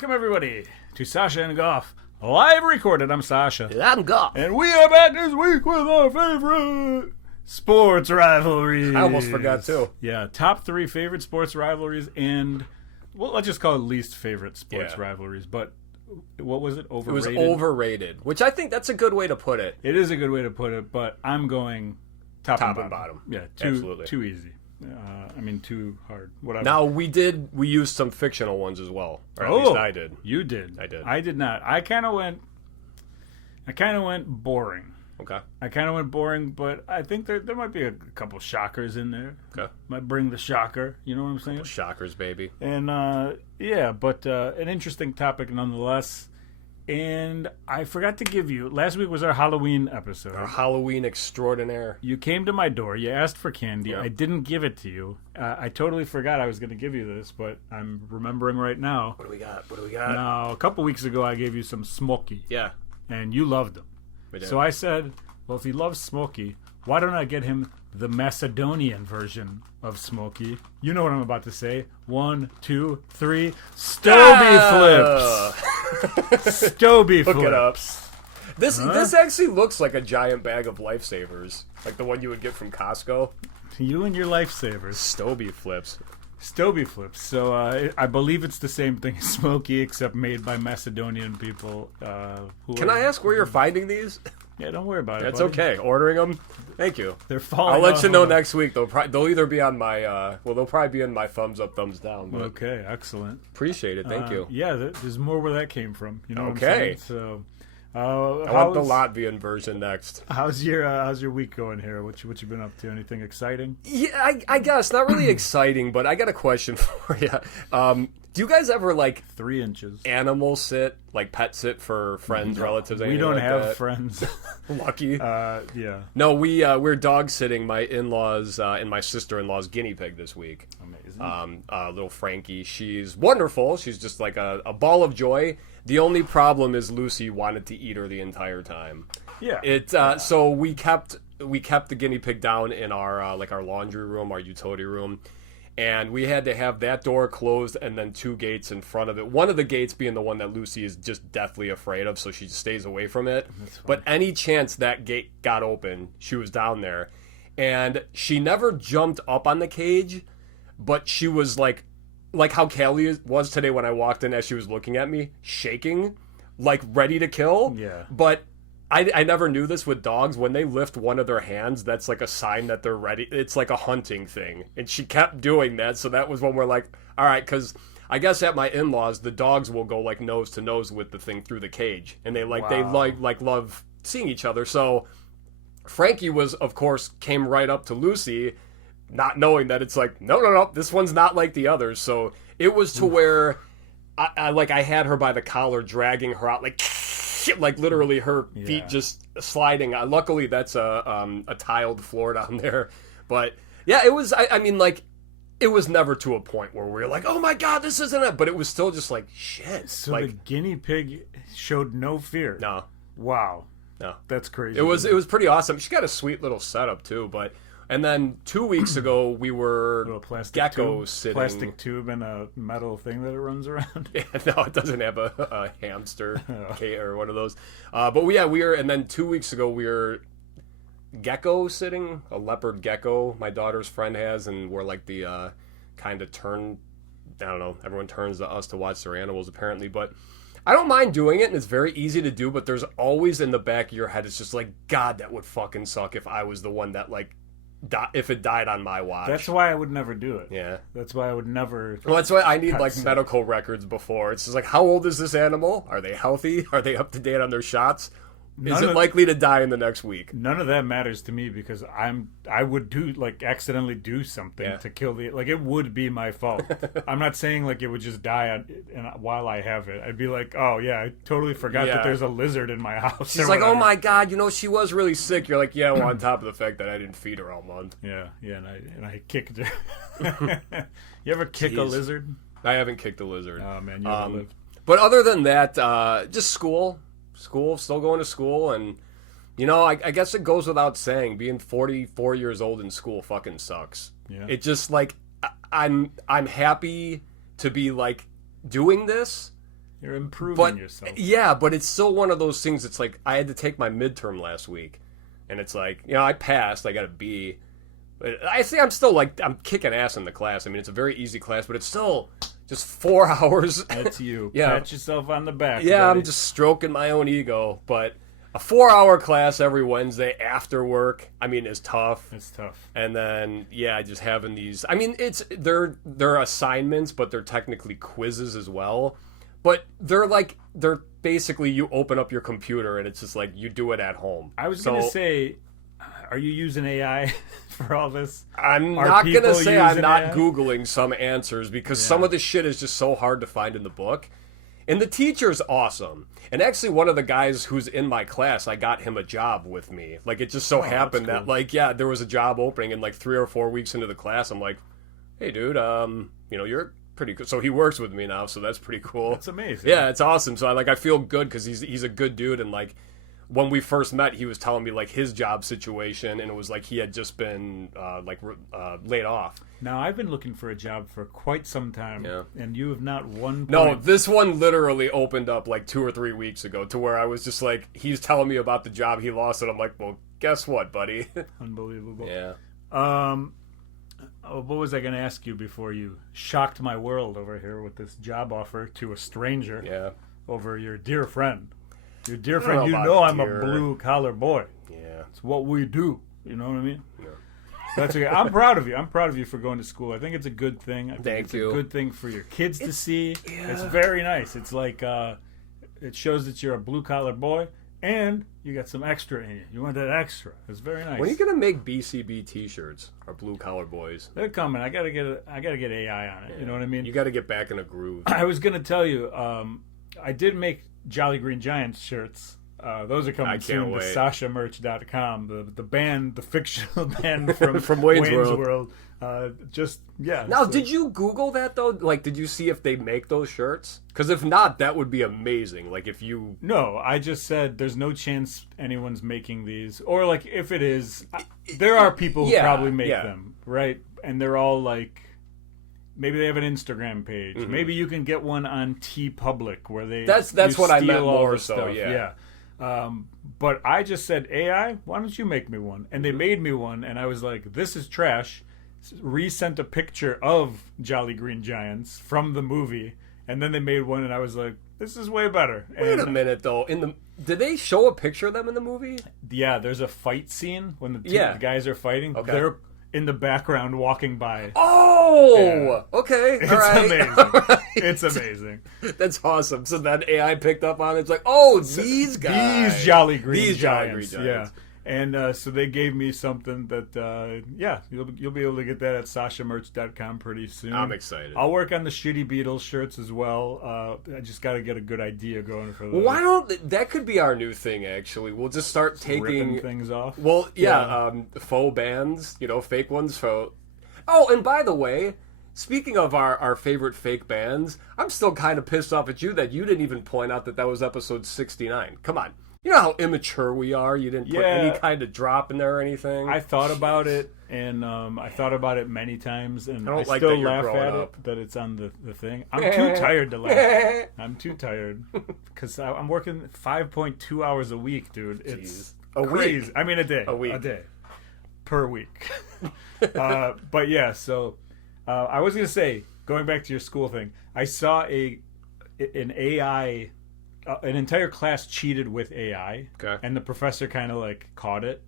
Welcome, everybody, to Sasa and Goff, live recorded. I'm Sasha. And I'm Goff. And we are back this week with our favorite sports rivalries. I almost forgot, too. Yeah, top 3 favorite sports rivalries and, well, let's just call it least favorite sports rivalries. But what was it? Overrated? It was overrated, which I think that's a good way to put it. It is a good way to put it, but I'm going top and bottom. Yeah, Absolutely. Too easy. Too hard. Whatever. Now, we used some fictional ones as well. Or at least I did. You did. I did. I did not. I kind of went boring. Okay. I kind of went boring, but I think there might be a couple shockers in there. Okay. Might bring the shocker. You know what I'm saying? Shockers, baby. And, but an interesting topic nonetheless. And I forgot to give you, last week was our Halloween episode. Our Halloween extraordinaire. You came to my door. You asked for candy. Yeah. I didn't give it to you. I totally forgot I was going to give you this, but I'm remembering right now. What do we got? Now, a couple weeks ago, I gave you some Smoky. Yeah. And you loved them. We did. So I said, well, if he loves Smoky, why don't I get him the Macedonian version of Smoky? You know what I'm about to say. 1, 2, 3. Stobi Flips. Stobi Flips. Look it up. This actually looks like a giant bag of lifesavers, like the one you would get from Costco. You and your lifesavers. Stobi Flips. Stobi Flips. So I believe it's the same thing as Smoky, except made by Macedonian people. Can I ask where you're finding these? Yeah, don't worry about it. That's buddy. okay. Ordering them? Thank you. They're falling I'll let off you know of- next week. They'll either be on my, they'll probably be in my thumbs up, thumbs down. But Okay, excellent. appreciate it. Thank you. Yeah, there's more where that came from. You know what I'm Okay. saying? So, I want the Latvian version next. How's your week going here? What you been up to? Anything exciting? Yeah, I guess. Not really exciting, but I got a question for you. Do you guys ever, 3 inches. animal sit, pet sit for friends, relatives, We anything don't like have that? friends. Lucky. Yeah. No, we're dog sitting my in-laws and my sister-in-law's guinea pig this week. Amazing. Little Frankie. She's wonderful. She's just like a ball of joy. The only problem is Lucy wanted to eat her the entire time. Yeah. So we kept the guinea pig down in our our laundry room, our utility room. And we had to have that door closed and then 2 gates in front of it. One of the gates being the one that Lucy is just deathly afraid of, so she stays away from it. But any chance that gate got open, she was down there. And she never jumped up on the cage, but she was like how Callie was today when I walked in as she was looking at me, shaking, ready to kill. Yeah. But I never knew this with dogs. When they lift one of their hands, that's a sign that they're ready. It's like a hunting thing. And she kept doing that. So that was when we're like, all right, because I guess at my in-laws, the dogs will go nose to nose with the thing through the cage. And they love seeing each other. So Frankie of course, came right up to Lucy, not knowing that it's no, this one's not like the others. So it was to where I had her by the collar, dragging her out, literally her feet just sliding. Luckily, that's a tiled floor down there. But yeah, it was. It was never to a point where we were like, "Oh my god, this isn't it." But it was still just shit. So the guinea pig showed no fear. No. Wow. No. That's crazy. It was pretty awesome. She got a sweet little setup too. And then 2 weeks ago, we were gecko sitting. Plastic tube and a metal thing that it runs around. Yeah, no, it doesn't have a hamster or one of those. But we were, and then 2 weeks ago, we were gecko sitting, a leopard gecko my daughter's friend has, and we're the kind of turn, I don't know, everyone turns to us to watch their animals apparently, but I don't mind doing it, and it's very easy to do, but there's always in the back of your head, it's just God, that would fucking suck if I was the one that if it died on my watch. That's why I would never do it. Yeah. That's why I would never. Well, that's why I need medical records before. It's just how old is this animal? Are they healthy? Are they up to date on their shots? Is it likely to die in the next week? None of that matters to me because I would do accidentally do something to kill the it would be my fault. I'm not saying it would just die while I have it. I'd be oh yeah, I totally forgot that there's a lizard in my house. She's oh my god, she was really sick. You're yeah, well, on top of the fact that I didn't feed her all month. Yeah, and I kicked her. You ever kick a lizard? I haven't kicked a lizard. Oh man, you never lived. But other than that, just school, still going to school, and I guess it goes without saying, being 44 years old in school fucking sucks. Yeah. It just I'm happy to be doing this, You're improving But yourself. yeah, but it's still one of those things. It's like I had to take my midterm last week, and it's like I passed. I got a B. But I say I'm still like I'm kicking ass in the class. I mean, it's a very easy class, but it's still just 4 hours. That's you. Yeah. Pat yourself on the back. Yeah, buddy. I'm just stroking my own ego, but a 4-hour class every Wednesday after work, I mean, is tough. It's tough. And then, just having these. I mean, they're assignments, but they're technically quizzes as well. But they're basically you open up your computer and it's just like you do it at home. I was gonna say, are you using AI for all this? I'm Are not gonna people say I'm using not AI? Googling some answers because some of the shit is just so hard to find in the book. And the teacher's awesome. And actually, one of the guys who's in my class, I got him a job with me. Like, it just so happened that's that, there was a job opening, and 3 or 4 weeks into the class, I'm like, hey, dude, you're pretty good. So he works with me now, so that's pretty cool. That's amazing. Yeah, it's awesome. So I feel good because he's a good dude, and when we first met, he was telling me his job situation, and it was he had just been laid off. Now I've been looking for a job for quite some time, and you have not one. No, this one literally opened up 2 or 3 weeks ago, to where I was just he's telling me about the job he lost, and I'm like, well, guess what, buddy? Unbelievable. Yeah. What was I going to ask you before you shocked my world over here with this job offer to a stranger? Yeah. Over your dear friend. Your dear I don't friend, you know know about I'm dear. a blue collar boy. Yeah. It's what we do. You know what I mean? Yeah. That's okay. I'm proud of you. I'm proud of you for going to school. I think it's a good thing. I think Thank it's you. a good thing for your kids to see. Yeah. It's very nice. It's it shows that you're a blue collar boy and you got some extra in you. You want that extra. It's very nice. When are you gonna make BCB T-shirts? Or blue collar boys? They're coming. I gotta get AI on it. You know what I mean? You got to get back in a groove. I was gonna tell you. I did make Jolly Green Giants shirts. Those are coming soon to sasaandgoff, the band, the fictional band from Wayne's World. Now, did you Google that though? Did you see if they make those shirts? Because if not, that would be amazing. If you No, I just said there's no chance anyone's making these, or if it is, there are people who probably make them, right? And they're all maybe they have an Instagram page. Mm-hmm. Maybe you can get one on TeePublic where they That's you what I steal meant all more the so. stuff. Yeah. But I just said, AI, why don't you make me one? And they made me one, and I was like, this is trash. Resent a picture of Jolly Green Giants from the movie, and then they made one, and I was like, this is way better. Wait and, a minute though. Did they show a picture of them in the movie? Yeah, there's a fight scene when the guys are fighting. Okay. They're in the background walking by. Oh, okay. It's All right. amazing. All right. It's amazing. That's awesome. So then AI picked up on it. It's like, oh, these guys. These Jolly Green These Jolly Giants. Green Yeah. Giants. And so they gave me something that, you'll be able to get that at sashamerch.com pretty soon. I'm excited. I'll work on the Shitty Beatles shirts as well. I just got to get a good idea going for those. Why don't that could be our new thing? Actually, we'll just start taking ripping things off. Well, faux bands, fake ones. Oh, and by the way, speaking of our favorite fake bands, I'm still kind of pissed off at you that you didn't even point out that was episode 69. Come on. You know how immature we are? You didn't put any kind of drop in there or anything? I thought about it, and I thought about it many times, and I don't like still that you're laugh growing at up. it, that it's on the thing. I'm too tired to laugh. I'm too tired. Because I'm working 5.2 hours a week, dude. It's crazy. Week? I mean, a day. A week. A day. Per week. But yeah, so I was going to say, going back to your school thing, I saw an AI... an entire class cheated with AI, and the professor kind of caught it,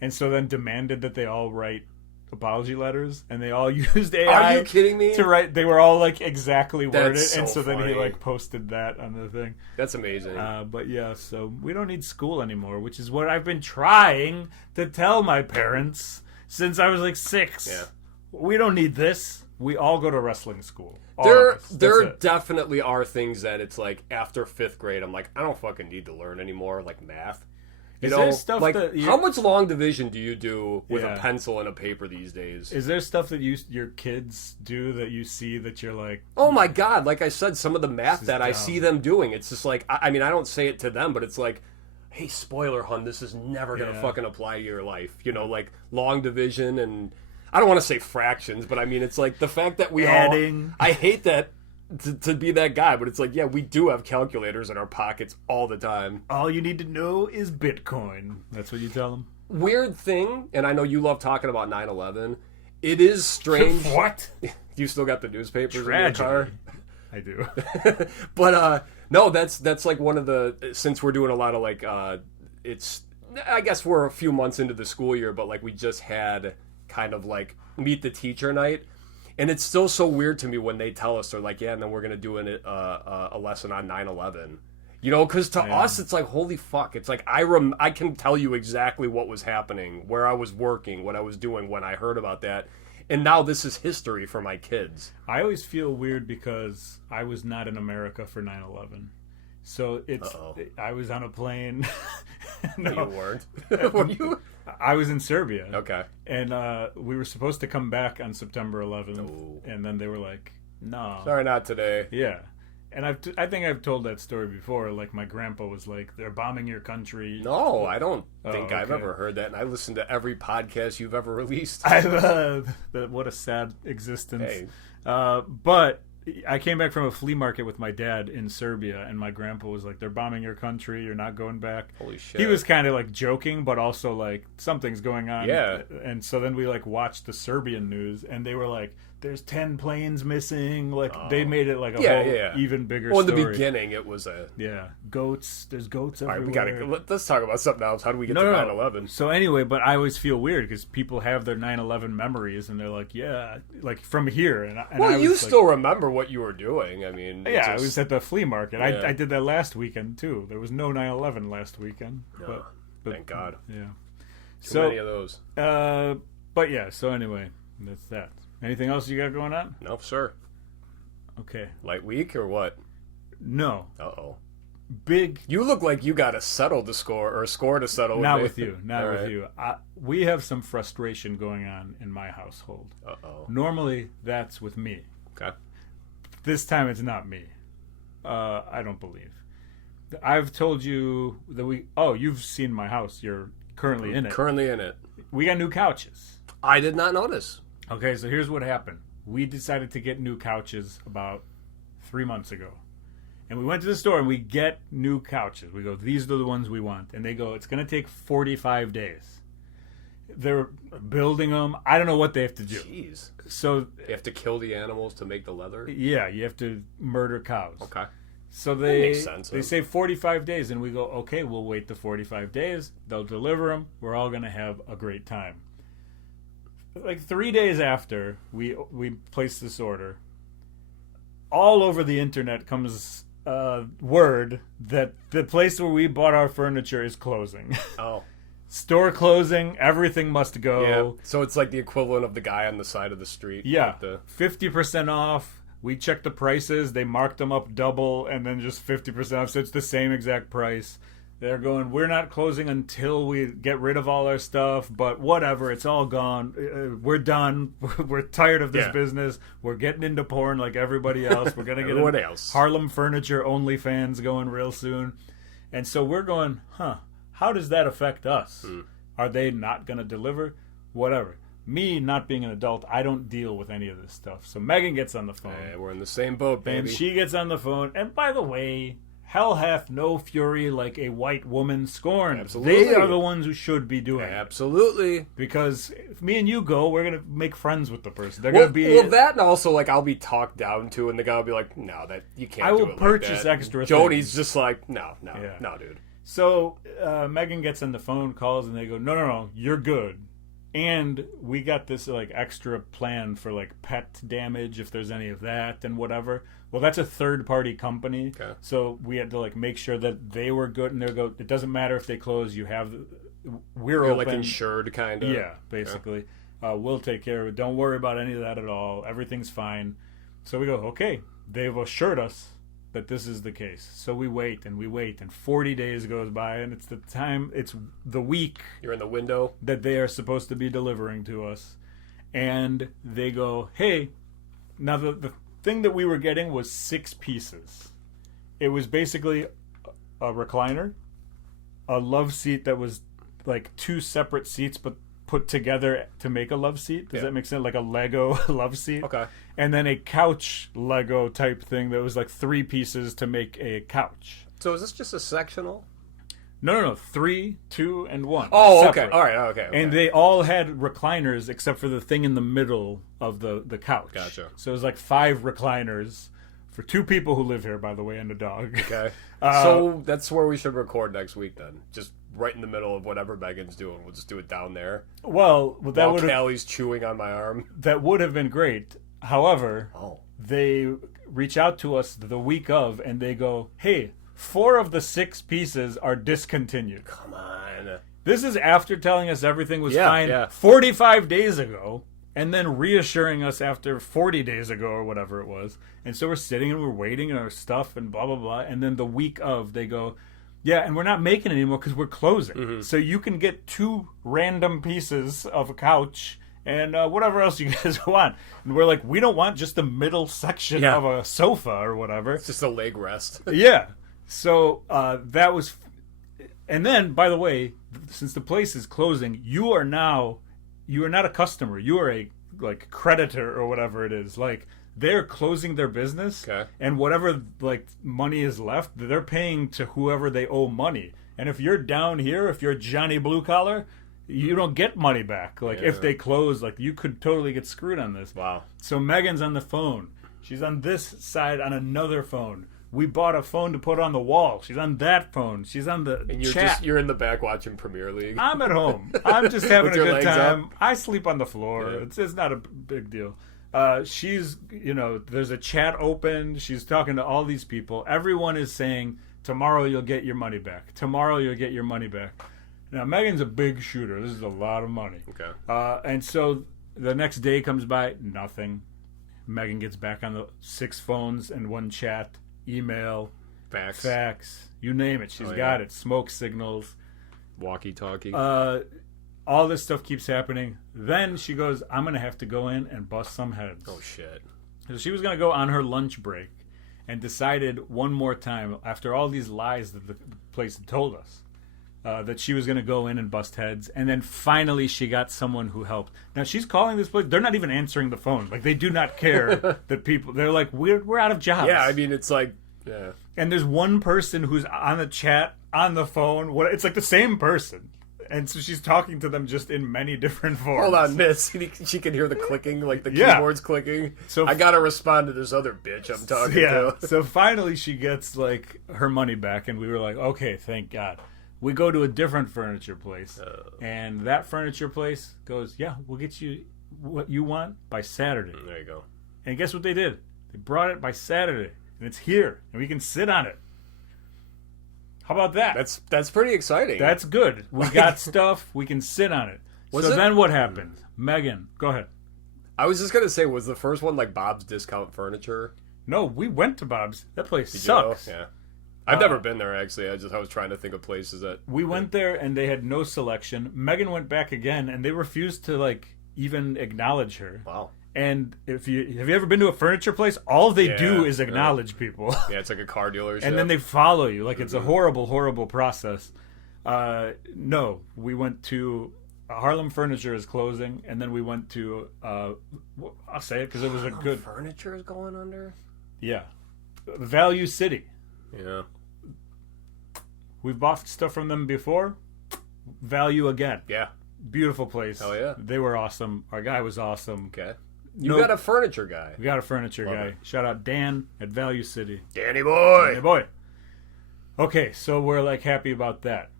and so then demanded that they all write apology letters, and they all used AI. Are you kidding me? To write, they were all exactly worded, That's so and so funny. then he posted that on the thing. That's amazing. But yeah, so we don't need school anymore, which is what I've been trying to tell my parents since I was 6. Yeah. We don't need this. We all go to wrestling school. There definitely are things that it's after 5th grade, I'm I don't fucking need to learn anymore, math. You Is know, there stuff that how much long division do you do with Yeah. a pencil and a paper these days? Is there stuff that your kids do that you see that you're like, Oh my god! Like I said, some of the math is that I dumb. see them doing, it's just I mean, I don't say it to them, but it's hey, spoiler, hun, this is never gonna fucking apply to your life. Long division and I don't want to say fractions, but I mean, it's the fact that we Adding. all. I hate that to be that guy, but it's like, yeah, we do have calculators in our pockets all the time. All you need to know is Bitcoin. That's what you tell them. Weird thing, and I know you love talking about 9/11. It is strange. What? You still got the newspapers Tragedy. in your car? I do. But no, that's like one of the, since we're doing a lot of like it's, I guess we're a few months into the school year, but like we just had kind of like meet the teacher night, and it's still so weird to me when they tell us, they're like, yeah, and then we're gonna do a lesson on 9/11. You know, because to us it's like, holy fuck, it's like I can tell you exactly what was happening, where I was working, what I was doing when I heard about that. And now this is history for my kids. I always feel weird because I was not in America for 9/11. So I was on a plane. No, you weren't. Were you? I was in Serbia. Okay. And we were supposed to come back on September 11th. Ooh. And then they were like, no. Sorry, not today. Yeah. And I think I've told that story before. Like, my grandpa was like, they're bombing your country. No, I don't think okay. I've ever heard that. And I listened to every podcast you've ever released. What a sad existence. Hey. But I came back from a flea market with my dad in Serbia, and my grandpa was like, they're bombing your country. You're not going back. Holy shit. He was kind of like joking, but also like, something's going on. Yeah. And so then we like watched the Serbian news, and they were like, there's 10 planes missing. Like, they made it like a whole even bigger story. Well, in the beginning, it was a... Yeah. Goats. There's goats everywhere. All right, let's talk about something else. How do we get to 9/11? So anyway, but I always feel weird because people have their 9/11 memories, and they're like, yeah, like from here. And well, I you was still remember what you were doing. I mean... Yeah, I was at the flea market. Yeah. I did that last weekend, too. There was no 9/11 last weekend. No, but thank God. Yeah. Too many of those. But yeah, so anyway, that's that. Anything else you got going on? No, sir. Okay. Light week or what? No. Uh-oh. Big. You look like you got to settle the score, or a score to settle. Not me. with you. Not with you. We have some frustration going on in my household. Uh-oh. Normally, that's with me. Okay. This time, it's not me. I don't believe. I've told you that you've seen my house. You're currently in it. Currently in it. We got new couches. I did not notice. Okay, so here's what happened. We decided to get new couches about 3 months ago. And we went to the store and we get new couches. We go, these are the ones we want. And they go, it's going to take 45 days. They're building them. I don't know what they have to do. Jeez. So they have to kill the animals to make the leather? Yeah, you have to murder cows. Okay. So that makes sense, they say 45 days. And we go, okay, we'll wait the 45 days. They'll deliver them. We're all going to have a great time. Like 3 days after we placed this order, all over the internet comes word that the place where we bought our furniture is closing. Oh. Store closing, everything must go. Yeah. So it's like the equivalent of the guy on the side of the street. Yeah. Like 50% off. We checked the prices. They marked them up double and then just 50% off. So it's the same exact price. They're going, we're not closing until we get rid of all our stuff, but whatever, it's all gone. We're done. We're tired of this business. We're getting into porn like everybody else. We're going to get everyone else. Harlem Furniture OnlyFans going real soon. And so we're going, how does that affect us? Are they not going to deliver? Whatever. Me, not being an adult, I don't deal with any of this stuff. So Megan gets on the phone. Hey, we're in the same boat, baby. And she gets on the phone. And by the way, hell hath no fury like a white woman scorned. Absolutely. They are the ones who should be doing it. Absolutely. Because if me and you go, we're going to make friends with the person. They're going to be... Well, that and also, like, I'll be talked down to, and the guy will be like, no, that you can't do it like that. I will purchase extra Joni's things. just like, no, dude. So Megan gets on the phone, calls, and they go, no, you're good. And we got this like extra plan for like pet damage if there's any of that and whatever. Well, that's a third-party company, so we had to like make sure that they were good. And they go, it doesn't matter if they close. We're open, like insured, kind of. Yeah, basically. Yeah. We'll take care of it. Don't worry about any of that at all. Everything's fine. So we go, okay. They've assured us that this is the case. So we wait, and 40 days goes by, and it's the week. You're in the window that they are supposed to be delivering to us. And they go, hey, now the thing that we were getting was 6 pieces. It was basically a recliner, a love seat that was like 2 separate seats, but put together to make a love seat. Does that make sense? Like a Lego love seat. Okay. And then a couch Lego type thing that was like 3 pieces to make a couch. So is this just a sectional? No. 3, 2, and 1. Oh, Separate. okay. All right, okay. And they all had recliners except for the thing in the middle of the couch. Gotcha. So it was like 5 recliners for 2 people who live here, by the way, and a dog. Okay. So that's where we should record next week then. Just right in the middle of whatever Megan's doing. We'll just do it down there. Well, that While would Callie's chewing on my arm. that would have been great. However, Oh. they reach out to us the week of, and they go, "Hey, 4 of the 6 pieces are discontinued." Come on. This is after telling us everything was Yeah, fine yeah. 45 days ago, and then reassuring us after 40 days ago or whatever it was. And so we're sitting and we're waiting and our stuff and blah, blah, blah. And then the week of, they go, "Yeah, and we're not making it anymore because we're closing. Mm-hmm. So you can get 2 random pieces of a couch and whatever else you guys want." And we're like, we don't want just the middle section Yeah. of a sofa or whatever. It's just a leg rest. Yeah. So that was... And then, by the way, since the place is closing, you are not a customer. You are a like creditor or whatever it is. Like, they're closing their business, Okay. and whatever like money is left, they're paying to whoever they owe money. And if you're down here, if you're Johnny Blue Collar, you don't get money back. Like, if they close, like, you could totally get screwed on this. Wow. So Megan's on the phone. She's on this side on another phone. We bought a phone to put on the wall. She's on that phone. She's on the And chat. you're in the back watching Premier League. I'm at home. I'm just having With a your good legs time. up? I sleep on the floor. Yeah. It's not a big deal. She's, there's a chat open. She's talking to all these people. Everyone is saying, "Tomorrow you'll get your money back. Tomorrow you'll get your money back." Now, Megan's a big shooter. This is a lot of money. Okay. And so the next day comes by, nothing. Megan gets back on the 6 phones and 1 chat, email, fax, you name it. She's got it. Smoke signals. Walkie-talkie. All this stuff keeps happening. Then she goes, "I'm going to have to go in and bust some heads." Oh, shit. So she was going to go on her lunch break and decided one more time, after all these lies that the place had told us, that she was going to go in and bust heads. And then finally she got someone who helped. Now she's calling this place. They're not even answering the phone. Like, they do not care that people, they're like, we're out of jobs. Yeah, I mean, it's like, yeah. And there's one person who's on the chat, on the phone. It's like the same person. And so she's talking to them just in many different forms. Hold on, miss. She can hear the clicking, like the Yeah. keyboard's clicking. So I gotta respond to this other bitch I'm talking to. So finally she gets like her money back, and we were like, okay, thank God. We go to a different furniture place, and that furniture place goes, "Yeah, we'll get you what you want by Saturday." There you go. And guess what they did? They brought it by Saturday, and it's here, and we can sit on it. How about that? That's pretty exciting. That's good. We got stuff. We can sit on it. Then what happens? Megan, go ahead. I was just gonna say, was the first one like Bob's Discount Furniture? No, we went to Bob's. That place Did sucks. you know? Yeah. I've never been there, actually. I was trying to think of places that... We went there, and they had no selection. Megan went back again, and they refused to, like, even acknowledge her. Wow. And have you ever been to a furniture place? All they do is acknowledge people. Yeah, it's like a car dealership. And then they follow you. Like, it's a horrible, horrible process. No, we went to... Harlem Furniture is closing, and then we went to... I'll say it because it was a good... Furniture is going under? Yeah. Value City. Yeah. We've bought stuff from them before. Value again. Yeah. Beautiful place. Hell yeah. They were awesome. Our guy was awesome. Okay. You got a furniture guy. We got a furniture Love guy. it. Shout out Dan at Value City. Danny boy. Hey, boy. Okay, so we're like happy about that.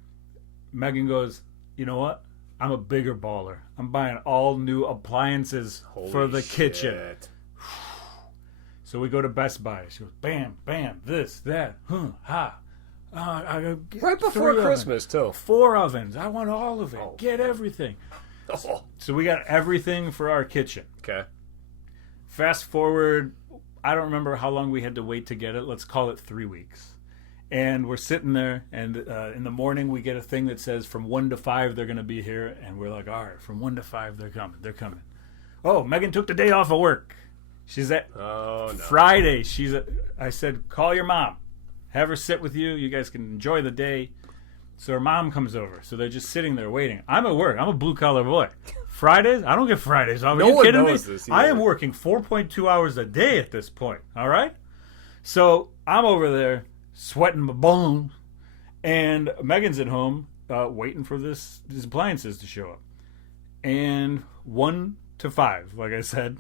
Megan goes, "You know what? I'm a bigger baller. I'm buying all new appliances for the kitchen." So we go to Best Buy. She goes, bam, bam, this, that, ha. Right before Christmas, too. 4 ovens. I want all of it. Get everything. Oh. So we got everything for our kitchen. Okay. Fast forward, I don't remember how long we had to wait to get it. Let's call it 3 weeks. And we're sitting there, and in the morning we get a thing that says from 1 to 5 they're going to be here. And we're like, all right, from 1 to 5 they're coming. They're coming. Oh, Megan took the day off of work. She's at Friday. I said, call your mom. Have her sit with you. You guys can enjoy the day. So her mom comes over. So they're just sitting there waiting. I'm at work. I'm a blue-collar boy. Fridays? I don't get Fridays off. Are you kidding me? I am working 4.2 hours a day at this point. All right? So I'm over there sweating my bones. And Megan's at home waiting for these appliances to show up. And 1 to 5, like I said.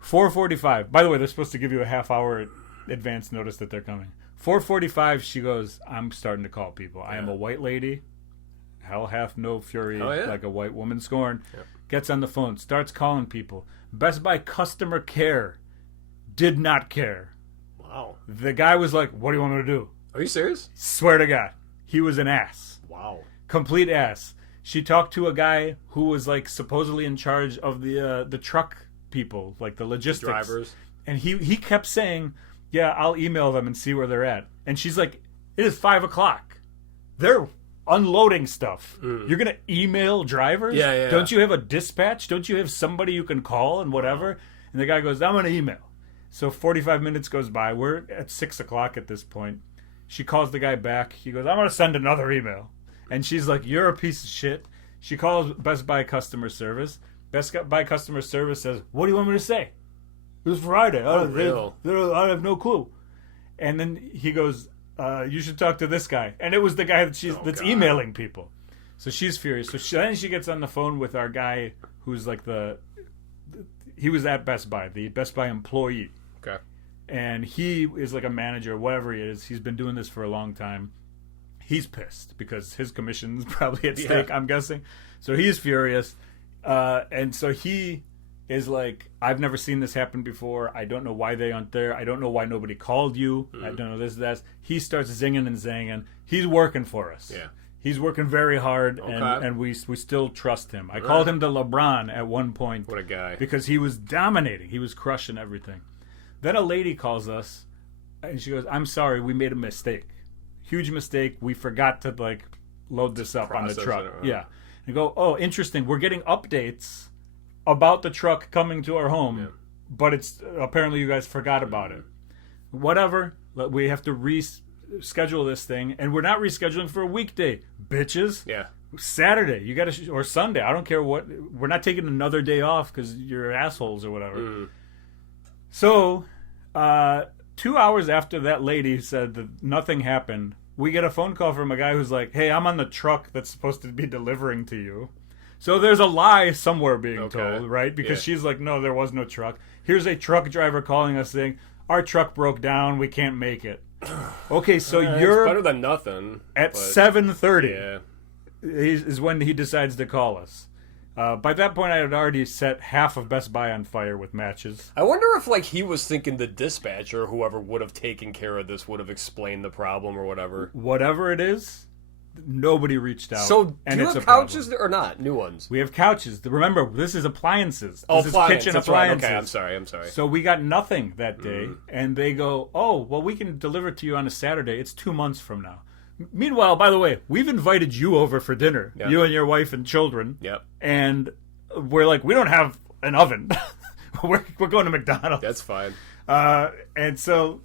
4:45. By the way, they're supposed to give you a half-hour advance notice that they're coming. 4:45, she goes, I'm starting to call people. I am a white lady. Hell hath no fury like a white woman scorned. Yep. Gets on the phone, starts calling people. Best Buy customer care did not care. Wow. The guy was like, what do you want me to do? Are you serious? Swear to God. He was an ass. Wow. Complete ass. She talked to a guy who was like supposedly in charge of the truck people, like the logistics. The drivers. And he kept saying, yeah, I'll email them and see where they're at. And she's like, it is 5 o'clock. They're unloading stuff. You're going to email drivers? Yeah. Don't you have a dispatch? Don't you have somebody you can call and whatever? And the guy goes, I'm going to email. So 45 minutes goes by. We're at 6 o'clock at this point. She calls the guy back. He goes, I'm going to send another email. And she's like, you're a piece of shit. She calls Best Buy customer service. Best Buy customer service says, what do you want me to say? It was Friday. I have no clue. And then he goes, you should talk to this guy. And it was the guy that's emailing people. So she's furious. So then she gets on the phone with our guy who's like he was at Best Buy, the Best Buy employee. Okay. And he is like a manager, whatever he is. He's been doing this for a long time. He's pissed because his commission's probably at stake, I'm guessing. So he's furious. And so he is like, I've never seen this happen before. I don't know why they aren't there. I don't know why nobody called you. I don't know this, that. He starts zinging and zanging. He's working for us. Yeah. He's working very hard, and we still trust him. I called him the LeBron at one point. What a guy. Because he was dominating. He was crushing everything. Then a lady calls us, and she goes, I'm sorry, we made a mistake. Huge mistake. We forgot to, load this up on the truck. Yeah. And go, oh, interesting. We're getting updates about the truck coming to our home, but it's apparently you guys forgot about it. Whatever. We have to reschedule this thing, and we're not rescheduling for a weekday, bitches. Yeah. Saturday. You got to, or Sunday. I don't care what. We're not taking another day off because you're assholes or whatever. So, 2 hours after that lady said that nothing happened, we get a phone call from a guy who's like, hey, I'm on the truck that's supposed to be delivering to you. So there's a lie somewhere being told, right? Because she's like, no, there was no truck. Here's a truck driver calling us saying, our truck broke down, we can't make it. Okay, so you're... It's better than nothing. At 7:30 is when he decides to call us. By that point, I had already set half of Best Buy on fire with matches. I wonder if, he was thinking the dispatcher or whoever would have taken care of this would have explained the problem or whatever. Whatever it is, nobody reached out. So, do you have couches or not? New ones? We have couches. Remember, this is appliances. This is kitchen appliances. Right. Okay, I'm sorry. So we got nothing that day, and they go, oh, well, we can deliver it to you on a Saturday. It's 2 months from now. Meanwhile, by the way, we've invited you over for dinner, you and your wife and children. Yep. And we're like, we don't have an oven. we're going to McDonald's. That's fine. And so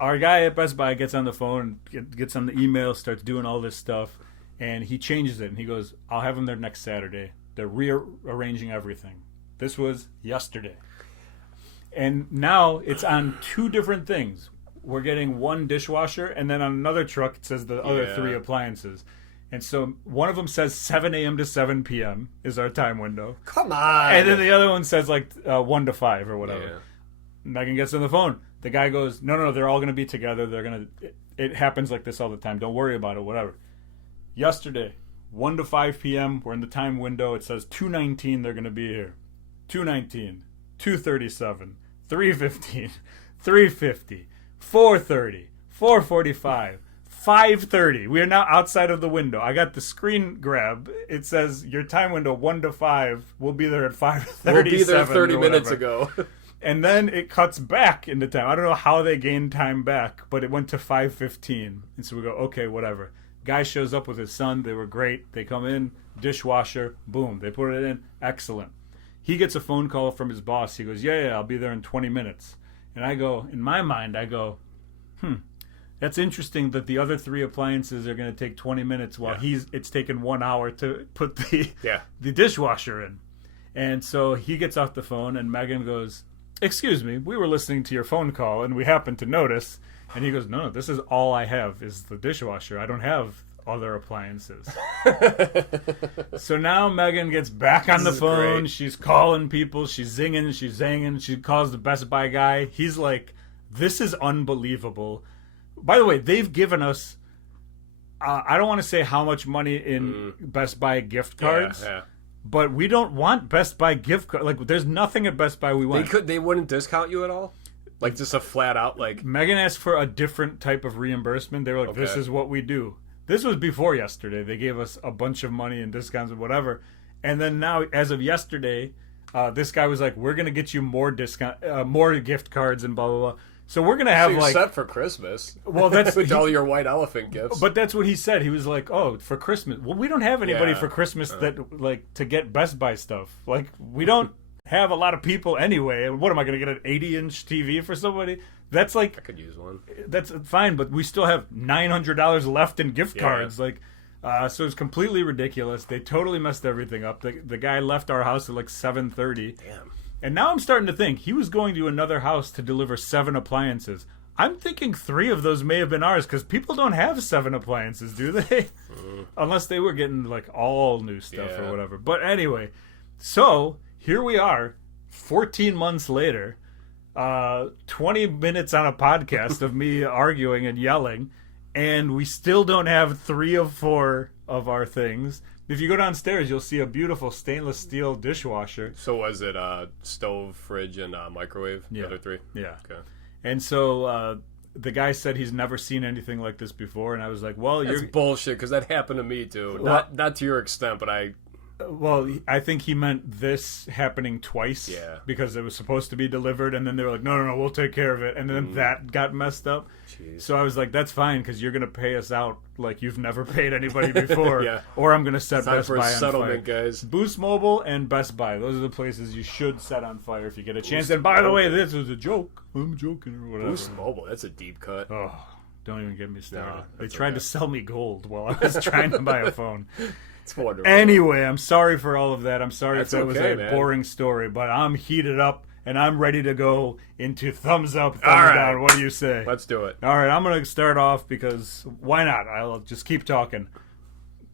our guy at Best Buy gets on the phone, gets on the email, starts doing all this stuff, and he changes it. And he goes, I'll have them there next Saturday. They're rearranging everything. This was yesterday. And now it's on two different things. We're getting one dishwasher, and then on another truck it says the other three appliances. And so one of them says 7 a.m. to 7 p.m. is our time window. Come on. And then the other one says 1 to 5 or whatever. Yeah. Megan gets on the phone. The guy goes, no, they're all going to be together. They're going to. It happens like this all the time. Don't worry about it, whatever. Yesterday, 1 to 5 p.m. We're in the time window. It says 2:19 they're going to be here. 2:19, 2:37, 3:15, 3:50. 4:30, 4:45, 5:30. We are now outside of the window. I got the screen grab. It says your time window 1 to 5. We'll be there at 5:37. We'll be there 30 minutes ago. And then it cuts back into time. I don't know how they gained time back, but it went to 5:15. And so we go, okay, whatever. Guy shows up with his son. They were great. They come in, dishwasher, boom. They put it in. Excellent. He gets a phone call from his boss. He goes, yeah, I'll be there in 20 minutes. And I go, in my mind, That's interesting that the other 3 appliances are going to take 20 minutes while it's taken 1 hour to put the dishwasher in. And so he gets off the phone and Megan goes, "Excuse me, we were listening to your phone call and we happened to notice." And he goes, "No, this is all I have is the dishwasher. I don't have other appliances." So now Megan gets back on the phone. Great. She's calling people. She's zinging. She's zanging. She calls the Best Buy guy. He's like, "This is unbelievable." By the way, they've given us, I don't want to say how much money in Best Buy gift cards, but we don't want Best Buy gift cards. Like, there's nothing at Best Buy we want. They wouldn't discount you at all? Like, just a flat out, like... Megan asked for a different type of reimbursement. They were like, This is what we do. This was before yesterday. They gave us a bunch of money and discounts and whatever. And then now, as of yesterday, this guy was like, "We're going to get you more more gift cards and blah, blah, blah." So we're gonna have you're set for Christmas. Well, that's with all your white elephant gifts. But that's what he said. He was like, "Oh, for Christmas." Well, we don't have anybody for Christmas that like to get Best Buy stuff. Like, we don't have a lot of people anyway. What am I gonna get, an 80-inch TV for somebody? That's like, I could use one. That's fine, but we still have $900 left in gift cards. Like, so it's completely ridiculous. They totally messed everything up. The guy left our house at like 7:30. Damn. And now I'm starting to think he was going to another house to deliver 7 appliances. I'm thinking 3 of those may have been ours because people don't have 7 appliances, do they? Unless they were getting like all new stuff or whatever. But anyway, so here we are, 14 months later, 20 minutes on a podcast of me arguing and yelling, and we still don't have 3 of 4 of our things. If you go downstairs, you'll see a beautiful stainless steel dishwasher. So was it stove, fridge, and microwave? The other 3? Yeah. Okay. And so the guy said he's never seen anything like this before, and I was like, "Well, that's bullshit," because that happened to me too. Not to your extent, but I. Well, I think he meant this happening twice. Yeah. Because it was supposed to be delivered, and then they were like, no, we'll take care of it. And then that got messed up. Jeez. So I was like, that's fine, because you're going to pay us out like you've never paid anybody before. Or I'm going to set Best Buy on settlement, fire. Guys. Boost Mobile and Best Buy. Those are the places you should set on fire if you get a chance. And by the way, this was a joke. I'm joking or whatever. Boost Mobile, that's a deep cut. Oh, don't even get me started. No, they tried to sell me gold while I was trying to buy a phone. It's wonderful. Anyway, I'm sorry for all of that. I'm sorry That's if that was a boring story, but I'm heated up and I'm ready to go into thumbs up, thumbs down. What do you say? Let's do it. All right, I'm going to start off because why not? I'll just keep talking.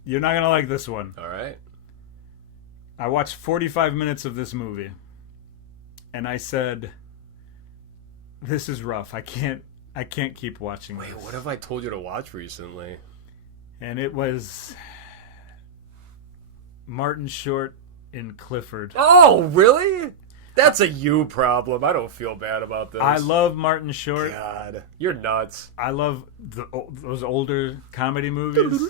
You're not going to like this one. All right. I watched 45 minutes of this movie and I said, this is rough. I can't keep watching this. Wait, what have I told you to watch recently? And it was Martin Short in Clifford. Oh, really? That's a you problem. I don't feel bad about this. I love Martin Short. God, you're nuts. I love those older comedy movies.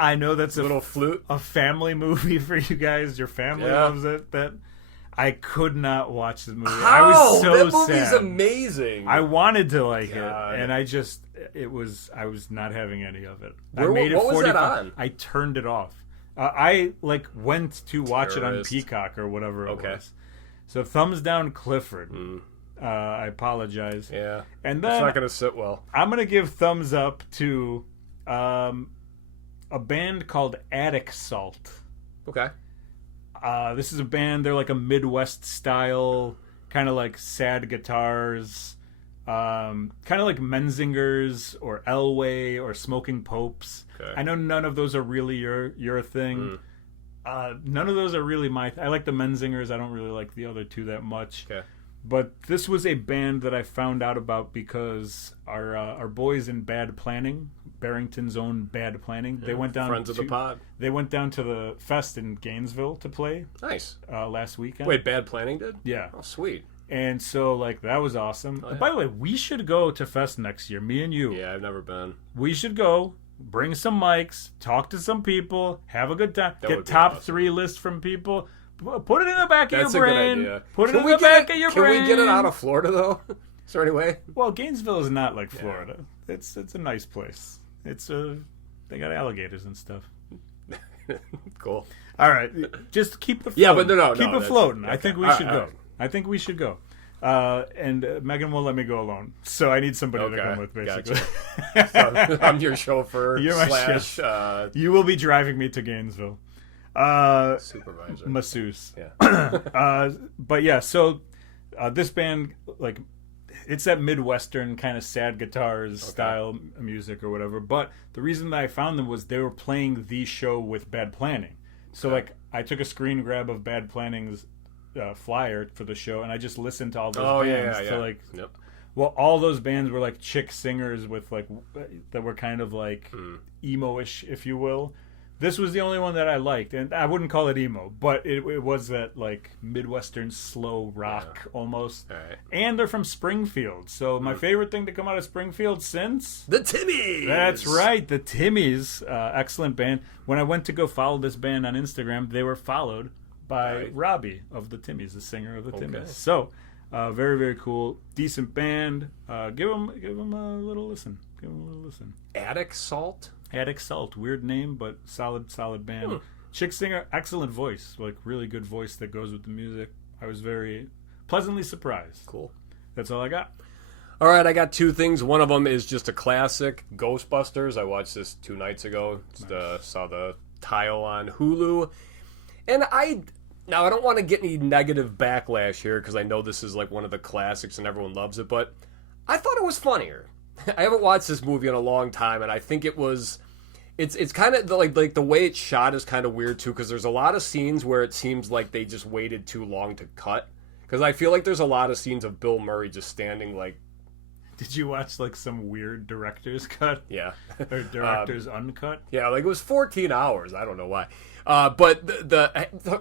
I know that's Little flute, a family movie for you guys. Your family loves it. That I could not watch the movie. How? I was so that movie's sad. Amazing. I wanted to like it, and I was not having any of it. What was that on? I turned it off. I went to watch it on Peacock or whatever it was. So thumbs down, Clifford. I apologize. Yeah, and then it's not going to sit well. I'm going to give thumbs up to a band called Attic Salt. Okay. This is a band. They're like a Midwest style, kind of like sad guitars, kind of like Menzingers or Elway or Smoking Popes. Okay. I know none of those are really your thing. None of those are really my... I like the Menzingers. I don't really like the other 2 that much. Okay. But this was a band that I found out about because our boys in Bad Planning, Barrington's own Bad Planning, they went down friends of the pod. They went down to the fest in Gainesville to play. Nice. Last weekend. Wait, Bad Planning did? Yeah. Oh, sweet. And so that was awesome. Oh, yeah. By the way, we should go to fest next year, me and you. Yeah, I've never been. We should go. Bring some mics, talk to some people, have a good time. Get top 3 lists from people. Put it in the back of your brain. That's a good idea. Put it in the back of your brain. Can we get it out of Florida, though? Is there any way? Well, Gainesville is not like Florida. Yeah. It's a nice place. They got alligators and stuff. Cool. All right, just keep it floating. Yeah, but no. Keep it floating. Okay. I think we should go. I think we should go. And Megan won't let me go alone, so I need somebody to come with, basically. Gotcha. So I'm your chauffeur. You're my slash. You will be driving me to Gainesville. Supervisor. Masseuse. Yeah. But yeah, so this band, like, it's that Midwestern kind of sad guitars style music or whatever. But the reason that I found them was they were playing the show with Bad Planning. So like I took a screen grab of Bad Planning's flyer for the show, and I just listened to all those bands. Yeah. To like, yep. well, all those bands were like chick singers with like that were kind of like emo-ish, if you will. This was the only one that I liked, and I wouldn't call it emo, but it was that like Midwestern slow rock almost. All right. And they're from Springfield, so my favorite thing to come out of Springfield since The Timmies. That's right, the Timmies, excellent band. When I went to go follow this band on Instagram, they were followed by Robbie of the Timmies, the singer of the Timmies. So very, very cool, decent band. Give them a little listen. Give them a little listen. Attic Salt. Attic Salt, weird name, but solid band. Chick singer, excellent voice, like really good voice that goes with the music. I was very pleasantly surprised. Cool. That's all I got. All right, I got two things. One of them is just a classic, Ghostbusters. I watched this 2 nights ago. Saw the tile on Hulu, and I don't want to get any negative backlash here because I know this is like one of the classics and everyone loves it, but I thought it was funnier. I haven't watched this movie in a long time, and I think it was. It's kind of like the way it's shot is kind of weird too, because there's a lot of scenes where it seems like they just waited too long to cut. Because I feel like there's a lot of scenes of Bill Murray just standing like. Did you watch like some weird director's cut? Yeah, or director's uncut? Yeah, like it was 14 hours. I don't know why. But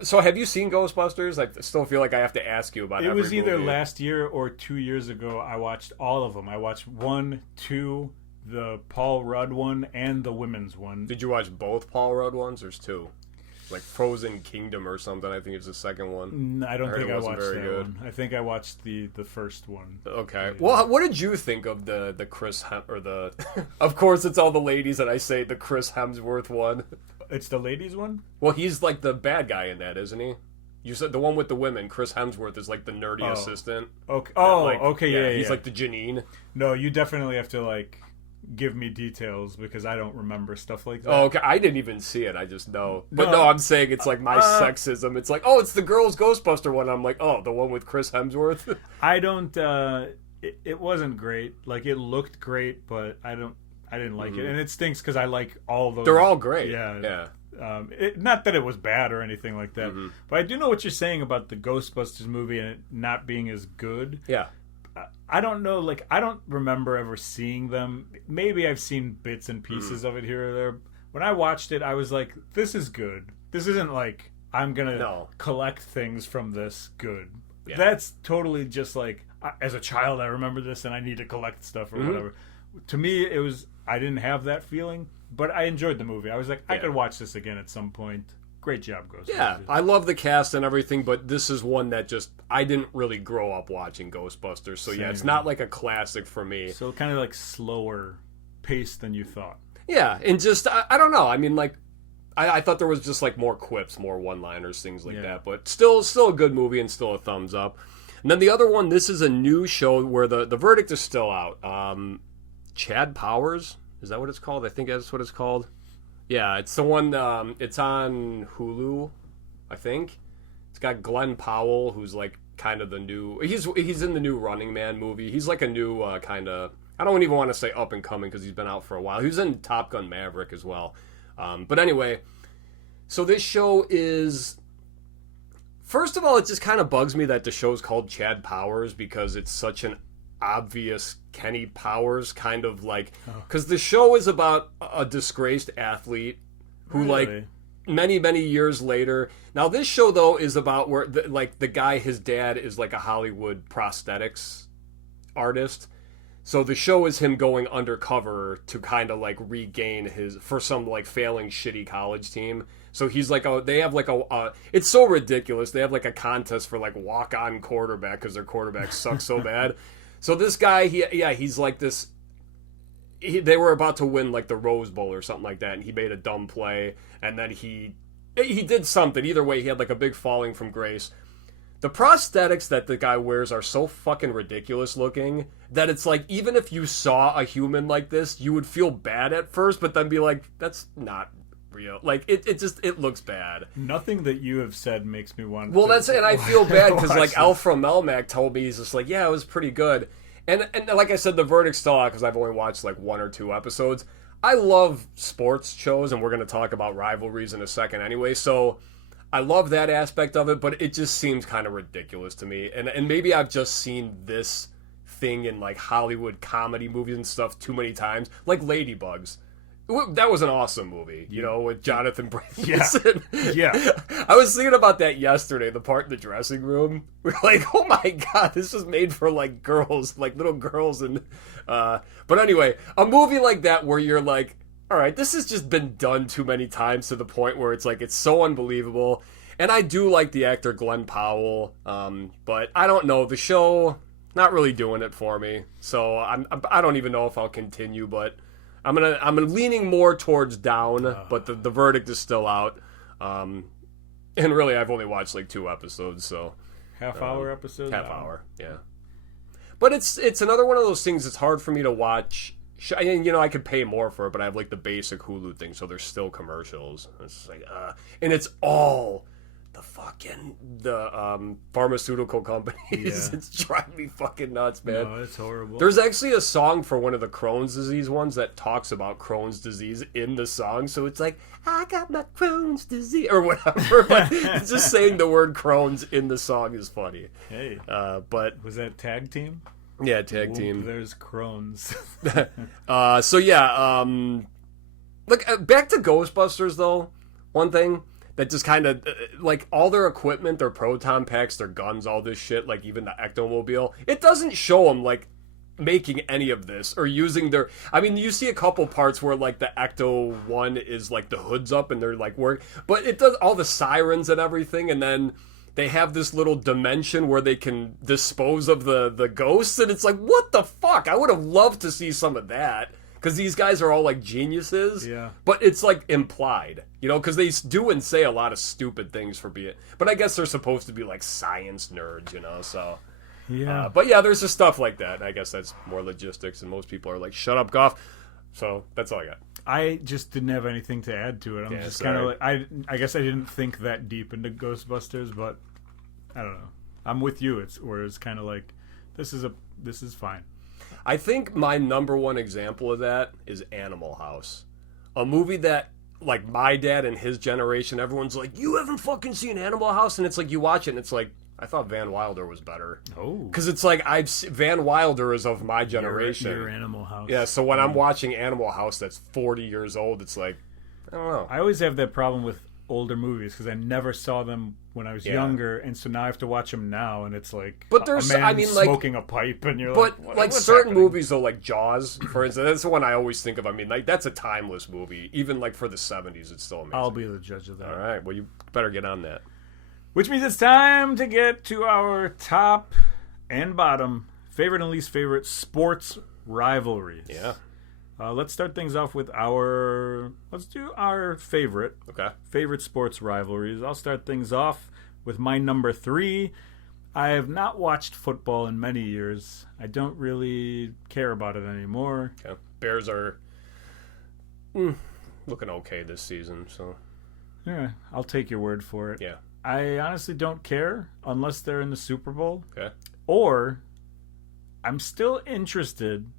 so have you seen Ghostbusters? I still feel like I have to ask you about it. It was either movie. Last year or 2 years ago. I watched all of them. I watched 1, 2, the Paul Rudd one, and the women's one. Did you watch both Paul Rudd ones? There's 2. Like Frozen Kingdom or something. I think it's the second one. I don't think I watched that one. I think I watched the first one. Okay. Well, what did you think of the Chris or the? Of course, it's all the ladies, and I say the Chris Hemsworth one. It's the ladies one? Well, he's like the bad guy in that, isn't he? You said the one with the women. Chris Hemsworth is like the nerdy assistant. Okay. Yeah. He's like the Janine. No, you definitely have to like give me details because I don't remember stuff like that. Oh, okay. I didn't even see it. I just know. But no, I'm saying it's like my sexism. It's like, oh, it's the girls Ghostbuster one. I'm like, oh, the one with Chris Hemsworth. I don't. It wasn't great. Like it looked great, but I didn't like it, and it stinks because I like all those. They're all great. Yeah. Not that it was bad or anything like that, but I do know what you're saying about the Ghostbusters movie and it not being as good. Yeah. I don't know, like, I don't remember ever seeing them. Maybe I've seen bits and pieces of it here or there. When I watched it, I was like, this is good. This isn't like, I'm going to collect things from this good. Yeah. That's totally just like, as a child, I remember this and I need to collect stuff or whatever. To me, it was, I didn't have that feeling, but I enjoyed the movie. I was like, I could watch this again at some point. Great job, Ghostbusters. Yeah, I love the cast and everything, but this is one that just, I didn't really grow up watching Ghostbusters. So yeah, it's not like a classic for me. So kind of like slower pace than you thought. Yeah, and just, I don't know. I mean, like, I thought there was just like more quips, more one-liners, things like that. But still a good movie and still a thumbs up. And then the other one, this is a new show where the verdict is still out. Chad Powers, is that what it's called? I think that's what it's called. Yeah, it's the one, it's on Hulu, I think. It's got Glenn Powell, who's like kind of the new, he's in the new Running Man movie. He's like a new kind of, I don't even want to say up and coming because he's been out for a while. He was in Top Gun Maverick as well. But anyway, so this show is, first of all, it just kind of bugs me that the show's called Chad Powers because it's such an obvious Kenny Powers kind of like, because the show is about a disgraced athlete who like many years later. Now this show though is about where the guy, his dad is like a Hollywood prosthetics artist. So the show is him going undercover to kind of like regain for some like failing shitty college team. So he's like, they have like it's so ridiculous. They have like a contest for like walk-on quarterback because their quarterback sucks so bad. So this guy, he's like this. They were about to win like the Rose Bowl or something like that, and he made a dumb play, and then he did something. Either way, he had like a big falling from grace. The prosthetics that the guy wears are so fucking ridiculous looking that it's like, even if you saw a human like this, you would feel bad at first, but then be like, that's not real. Like, it looks bad. Nothing that you have said makes me want Well, to... and I feel bad because, like, this. Alfred Melmac told me, he's just like, yeah, it was pretty good. And like I said, the verdict's still out because I've only watched, like, 1 or 2 episodes. I love sports shows, and we're going to talk about Rivalries in a second anyway, so... I love that aspect of it, but it just seems kind of ridiculous to me. And maybe I've just seen this thing in, like, Hollywood comedy movies and stuff too many times. Like Ladybugs. That was an awesome movie, you know, with Jonathan Brandon. Yeah. I was thinking about that yesterday, the part in the dressing room. We're like, oh my god, this was made for, like, girls, like, little girls. And but anyway, a movie like that where you're like, all right, this has just been done too many times to the point where it's like, it's so unbelievable. And I do like the actor Glenn Powell, but I don't know, the show not really doing it for me. So I don't even know if I'll continue, but I'm leaning more towards down. But the verdict is still out. And really, I've only watched like 2 episodes, so half-hour episodes. Half-hour, yeah. But it's another one of those things that's hard for me to watch. And, you know, I could pay more for it, but I have, like, the basic Hulu thing, so there's still commercials. It's just like, and it's all the pharmaceutical companies. Yeah. It's driving me fucking nuts, man. No, it's horrible. There's actually a song for one of the Crohn's disease ones that talks about Crohn's disease in the song, so it's like, I got my Crohn's disease, or whatever, but just saying the word Crohn's in the song is funny. Hey. But was that tag team? Yeah, tag team. There's Crohn's. So yeah, look, back to Ghostbusters though. One thing that just kind of like all their equipment, their proton packs, their guns, all this shit, like even the Ectomobile, it doesn't show them like making any of this or using their. I mean, you see a couple parts where like the Ecto one is like the hood's up and they're like work, but it does all the sirens and everything, and then they have this little dimension where they can dispose of the ghosts, and it's like, what the fuck? I would have loved to see some of that, because these guys are all, like, geniuses. Yeah. But it's, like, implied, you know, because they do and say a lot of stupid things for being... But I guess they're supposed to be, like, science nerds, you know, so... Yeah. But, yeah, there's just stuff like that, and I guess that's more logistics, and most people are like, shut up, Goff. So, that's all I got. I just didn't have anything to add to it. I'm just kind of like, I guess I didn't think that deep into Ghostbusters, but I don't know. I'm with you. It's kind of like, this is fine. I think my number one example of that is Animal House, a movie that like my dad and his generation, everyone's like, you haven't fucking seen Animal House, and it's like you watch it and it's like, I thought Van Wilder was better. Oh, because it's like Van Wilder is of my generation. Your Animal House. Yeah, so when I'm watching Animal House that's 40 years old, it's like, I don't know. I always have that problem with older movies because I never saw them when I was younger, and so now I have to watch them now, and it's like, but there's, a man I mean, like, smoking a pipe, and you're but like, like what's certain happening? movies though, like Jaws, for instance, that's the one I always think of. I mean, like that's a timeless movie, even like for the 70s, it's still amazing. I'll be the judge of that. All right, well, you better get on that. Which means it's time to get to our top and bottom favorite and least favorite sports rivalries. Yeah. Let's start things off with let's do our favorite sports rivalries. I'll start things off with my number 3. I have not watched football in many years. I don't really care about it anymore. Okay. Bears are looking okay this season, so. Yeah, I'll take your word for it. Yeah. I honestly don't care unless they're in the Super Bowl. Okay. Or I'm still interested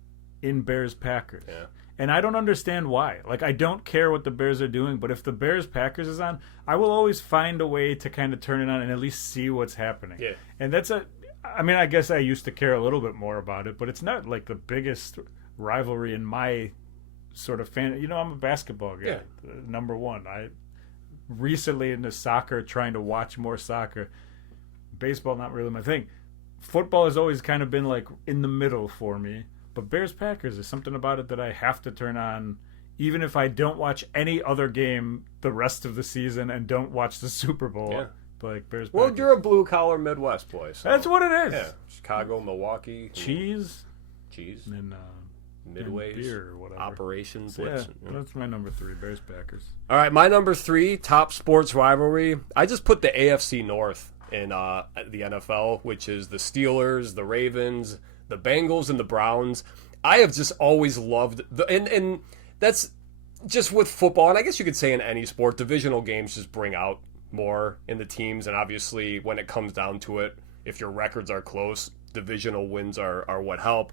in Bears-Packers. Yeah. And I don't understand why. Like, I don't care what the Bears are doing, but if the Bears-Packers is on, I will always find a way to kind of turn it on and at least see what's happening. Yeah. And I mean, I guess I used to care a little bit more about it, but it's not like the biggest rivalry in my sort of fan. You know, I'm a basketball guy. Yeah. Number one. I recently into soccer, trying to watch more soccer. Baseball, not really my thing. Football has always kind of been like in the middle for me. But Bears-Packers is something about it that I have to turn on, even if I don't watch any other game the rest of the season and don't watch the Super Bowl. Yeah. But like Bears-Packers. Well, you're a blue-collar Midwest boy. So. That's what it is. Yeah. Chicago, Milwaukee. Cheese. And Midway's. And beer or whatever. Operation So, Blitz. yeah, that's my number 3, Bears-Packers. All right, my number 3, top sports rivalry. I just put the AFC North in the NFL, which is the Steelers, the Ravens, the Bengals, and the Browns. I have just always loved and that's just with football, and I guess you could say in any sport, divisional games just bring out more in the teams, and obviously when it comes down to it, if your records are close, divisional wins are what help.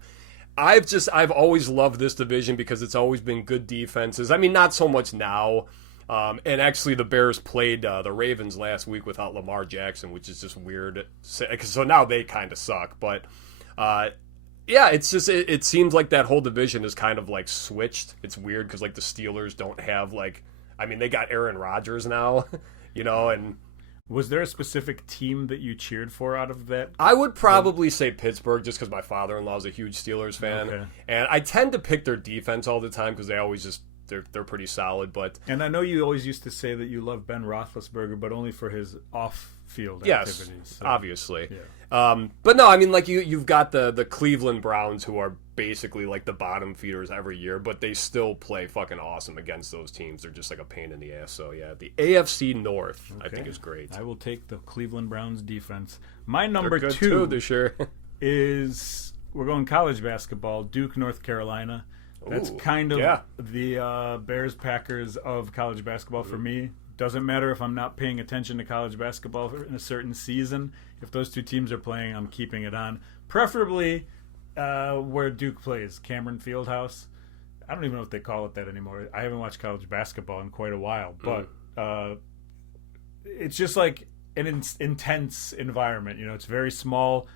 I've always loved this division because it's always been good defenses. I mean, not so much now. And actually, the Bears played the Ravens last week without Lamar Jackson, which is just weird. So now they kind of suck. But yeah, it's just it seems like that whole division is kind of like switched. It's weird because like the Steelers don't have they got Aaron Rodgers now, and. Was there a specific team that you cheered for out of that? I would probably say Pittsburgh just because my father-in-law is a huge Steelers fan. Okay. And I tend to pick their defense all the time because they always just, they're pretty solid. But And I know you always used to say that you love Ben Roethlisberger, but only for his off-field yes, activities. So. obviously. Yeah. But no, I mean, like you've got the Cleveland Browns who are basically like the bottom feeders every year, but they still play fucking awesome against those teams. They're just like a pain in the ass. So yeah, the AFC North I think is great. I will take the Cleveland Browns defense. My number They're good 2 too this year. is we're going college basketball. Duke, North Carolina. That's kind of the Bears Packers of college basketball for me. Doesn't matter if I'm not paying attention to college basketball in a certain season. If those two teams are playing, I'm keeping it on. Preferably where Duke plays, Cameron Fieldhouse. I don't even know if they call it that anymore. I haven't watched college basketball in quite a while, but it's just like an intense environment. It's very small.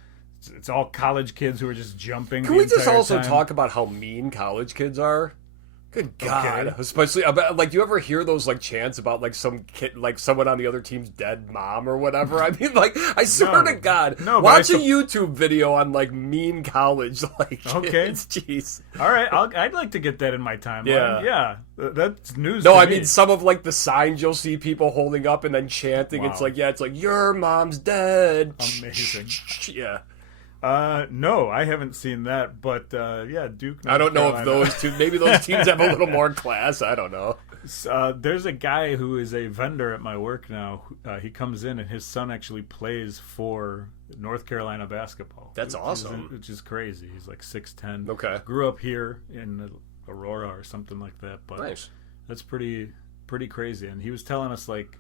It's all college kids who are just jumping. Can we just also time. talk about how mean college kids are? Good God. Okay. Especially about, like, you ever hear those like chants about like some kid, like someone on the other team's dead mom or whatever? I mean, like, I swear to God, watch a YouTube video on like mean college like kids. Jeez. All right, I'd like to get that in my timeline. Yeah, that's news. No, to I me. mean some of like the signs you'll see people holding up and then chanting. Wow. It's like your mom's dead. Amazing. Yeah. No, I haven't seen that, but yeah, Duke. North I don't know Carolina. if those two, maybe those teams have a little more class. I don't know. There's a guy who is a vendor at my work now. He comes in and his son actually plays for North Carolina basketball. That's awesome. Which is crazy. He's like 6'10". Okay. Grew up here in Aurora or something like that. But nice. That's pretty crazy. And he was telling us like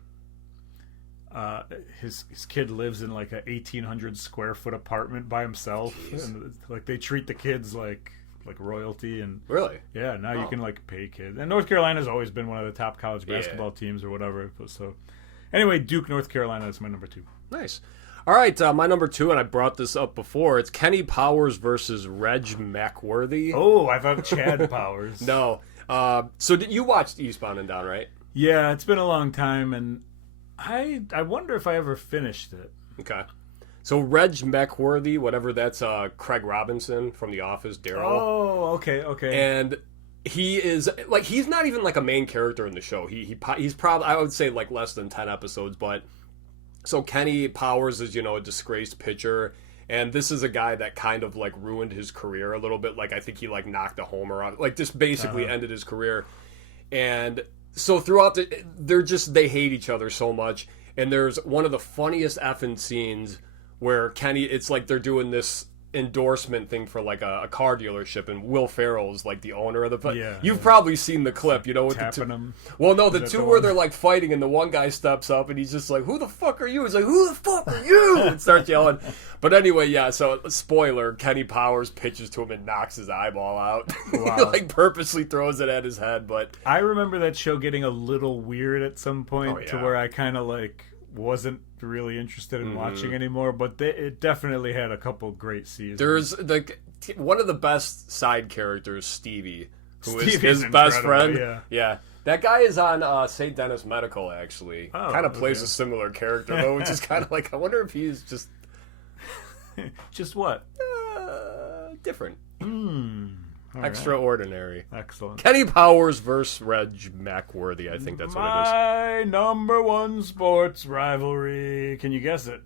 his kid lives in like a 1,800 square foot apartment by himself. Jeez. And like they treat the kids like royalty. And really, yeah, now you can like pay kids. And North Carolina's always been one of the top college basketball teams or whatever. So anyway, Duke, North Carolina is my number 2. Nice. All right, my number 2, and I brought this up before. It's Kenny Powers versus Reg McWorthy. Oh, I thought Chad Powers. No. So you watched Eastbound and Down, right? Yeah, it's been a long time, and I wonder if I ever finished it. Okay. So Reg McWorthy, whatever, that's Craig Robinson from The Office, Daryl. Oh, okay. And he is like, he's not even like a main character in the show. He's probably, I would say, like less than 10 episodes. But so Kenny Powers is, a disgraced pitcher, and this is a guy that kind of like ruined his career a little bit. Like I think he like knocked a homer on, like just basically ended his career. And so throughout they hate each other so much. And there's one of the funniest effing scenes where Kenny, it's like they're doing this endorsement thing for like a car dealership, and Will Ferrell is like the owner of the. Yeah, You've probably seen the clip, with tapping the two. him. Well, no, the two where they're like fighting, and the one guy steps up, and he's just like, "Who the fuck are you?" He's like, "Who the fuck are you?" and starts yelling. But anyway, yeah. So spoiler: Kenny Powers pitches to him and knocks his eyeball out. Wow. He like purposely throws it at his head. But I remember that show getting a little weird at some point to where I kind of like wasn't really interested in watching anymore, but it definitely had a couple great seasons. There's one of the best side characters, Stevie, who is Stevie's his best friend. Yeah. That guy is on St. Dennis Medical, actually. Oh, kind of plays okay. a similar character, though, which is kind of like, I wonder if he's just... Just what? Different. All Extraordinary. right. Excellent. Kenny Powers versus Reg McWorthy, I think that's what it is. My number 1 sports rivalry. Can you guess it?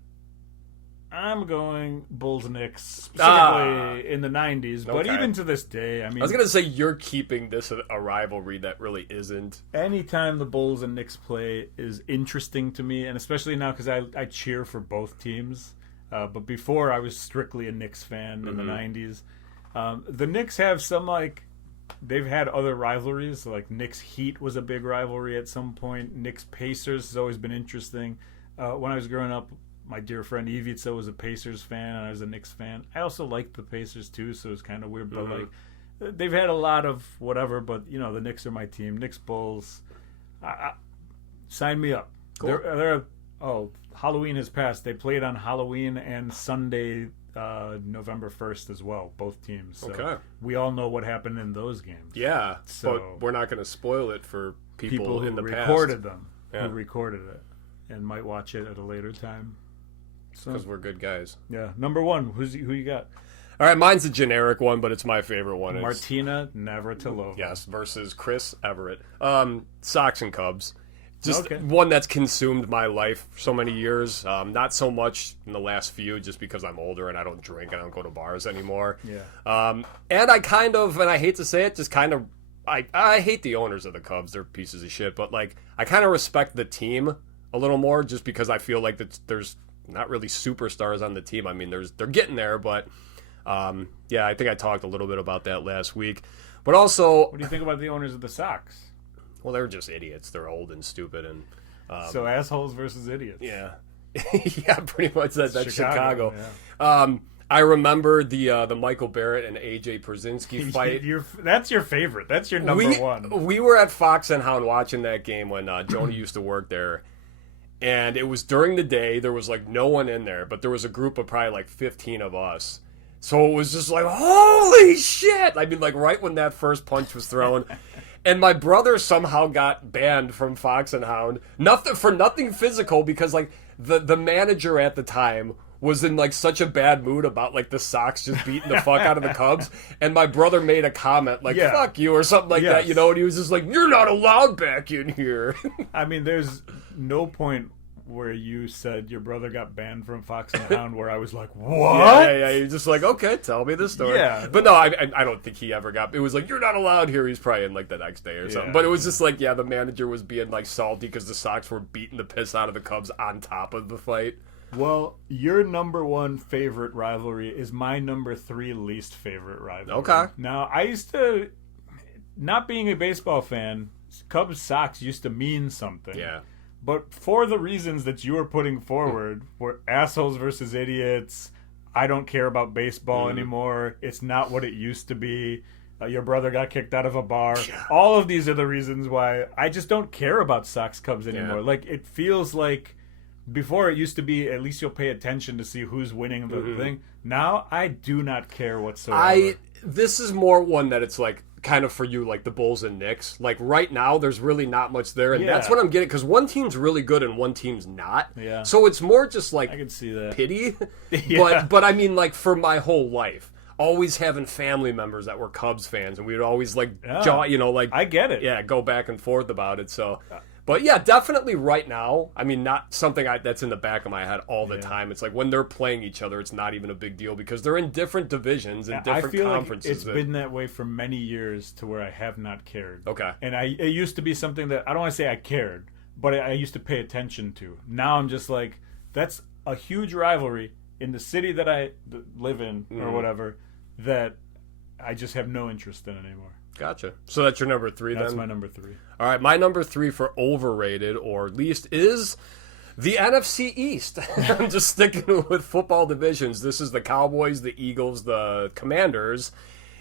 I'm going Bulls-Knicks, specifically in the 90s, but Okay. even to this day, I mean... I was going to say you're keeping this a rivalry that really isn't. Anytime the Bulls and Knicks play is interesting to me, and especially now because I cheer for both teams. But before, I was strictly a Knicks fan in the 90s. The Knicks have some, like... They've had other rivalries, like Knicks-Heat was a big rivalry at some point. Knicks-Pacers has always been interesting. When I was growing up, my dear friend Ivica was a Pacers fan, and I was a Knicks fan. I also liked the Pacers too, so it's kind of weird. But like, they've had a lot of whatever. But you know, the Knicks are my team. Knicks Bulls, sign me up. Cool. Halloween has passed. They played on Halloween and Sunday, November 1st as well. Both teams. So Okay. we all know what happened in those games. Yeah, So- but we're not going to spoil it for people who in the recorded past. them, Yeah. who recorded it, and might watch it at a later time. So Because we're good guys. yeah, number one. Who you got? All right, mine's a generic one, but it's my favorite one. It's, Martina Navratilova. yes, versus Chris Everett. Sox and Cubs. Just Okay. one that's consumed my life for so many years. Not so much in the last few, just because I'm older and I don't drink and I don't go to bars anymore. Yeah. And I kind of, and I hate to say it, just kind of, I hate the owners of the Cubs. They're pieces of shit. But like, I kind of respect the team a little more, just because I feel like there's not really superstars on the team. I mean, they're getting there, but yeah, I think I talked a little bit about that last week. But also, What do you think about the owners of the Sox? well, they're just idiots. They're old and stupid, and So assholes versus idiots. yeah, yeah, pretty much that's Chicago. Yeah. I remember the Michael Barrett and AJ Przinsky fight. That's your favorite. That's your number one. We were at Fox and Hound watching that game when Joni used to work there. And it was during the day. There was like no one in there, but there was a group of probably like 15 of us. So it was just like, holy shit! I mean, like right when that first punch was thrown. And my brother somehow got banned from Fox and Hound. Nothing physical, because like the manager at the time was in like such a bad mood about like the Sox just beating the fuck out of the Cubs, and my brother made a comment like Yeah. "fuck you" or something like that, Yes. you know, and he was just like, "You're not allowed back in here." I mean, there's no point where you said your brother got banned from Fox and Hound where I was like, what? Yeah. You're just like, okay, tell me the story. Yeah. But no, I don't think he ever got. It was like, you're not allowed here. He's probably in like the next day or something. Yeah. But it was just like, yeah, the manager was being like salty because the Sox were beating the piss out of the Cubs on top of the fight. Well, your number one favorite rivalry is my number 3 least favorite rivalry. Okay. Now, I used to, not being a baseball fan, Cubs Sox used to mean something. Yeah. But for the reasons that you were putting forward, were assholes versus idiots, I don't care about baseball anymore, it's not what it used to be, your brother got kicked out of a bar. All of these are the reasons why I just don't care about Sox Cubs anymore. Yeah. Like, it feels like before it used to be at least you'll pay attention to see who's winning the thing. Now I do not care whatsoever. This is more one that it's like kind of for you, like the Bulls and Knicks. Like right now, there's really not much there, and that's Yeah. what I'm getting, because one team's really good and one team's not. Yeah. So it's more just like I can see that. pity. Yeah. But I mean, like for my whole life, always having family members that were Cubs fans, and we would always like I get it. yeah, go back and forth about it. So, but yeah, definitely right now. I mean, not something that's in the back of my head all the time. It's like when they're playing each other, it's not even a big deal because they're in different divisions and I different feel conferences. like it's been that way for many years to where I have not cared. Okay. And it used to be something that I don't want to say I cared, but I used to pay attention to. Now I'm just like, that's a huge rivalry in the city that I live in or whatever that I just have no interest in anymore. Gotcha. So that's your number 3 then? That's my number 3. All right, my number 3 for overrated or least is the NFC East. I'm just sticking with football divisions. This is the Cowboys, the Eagles, the Commanders,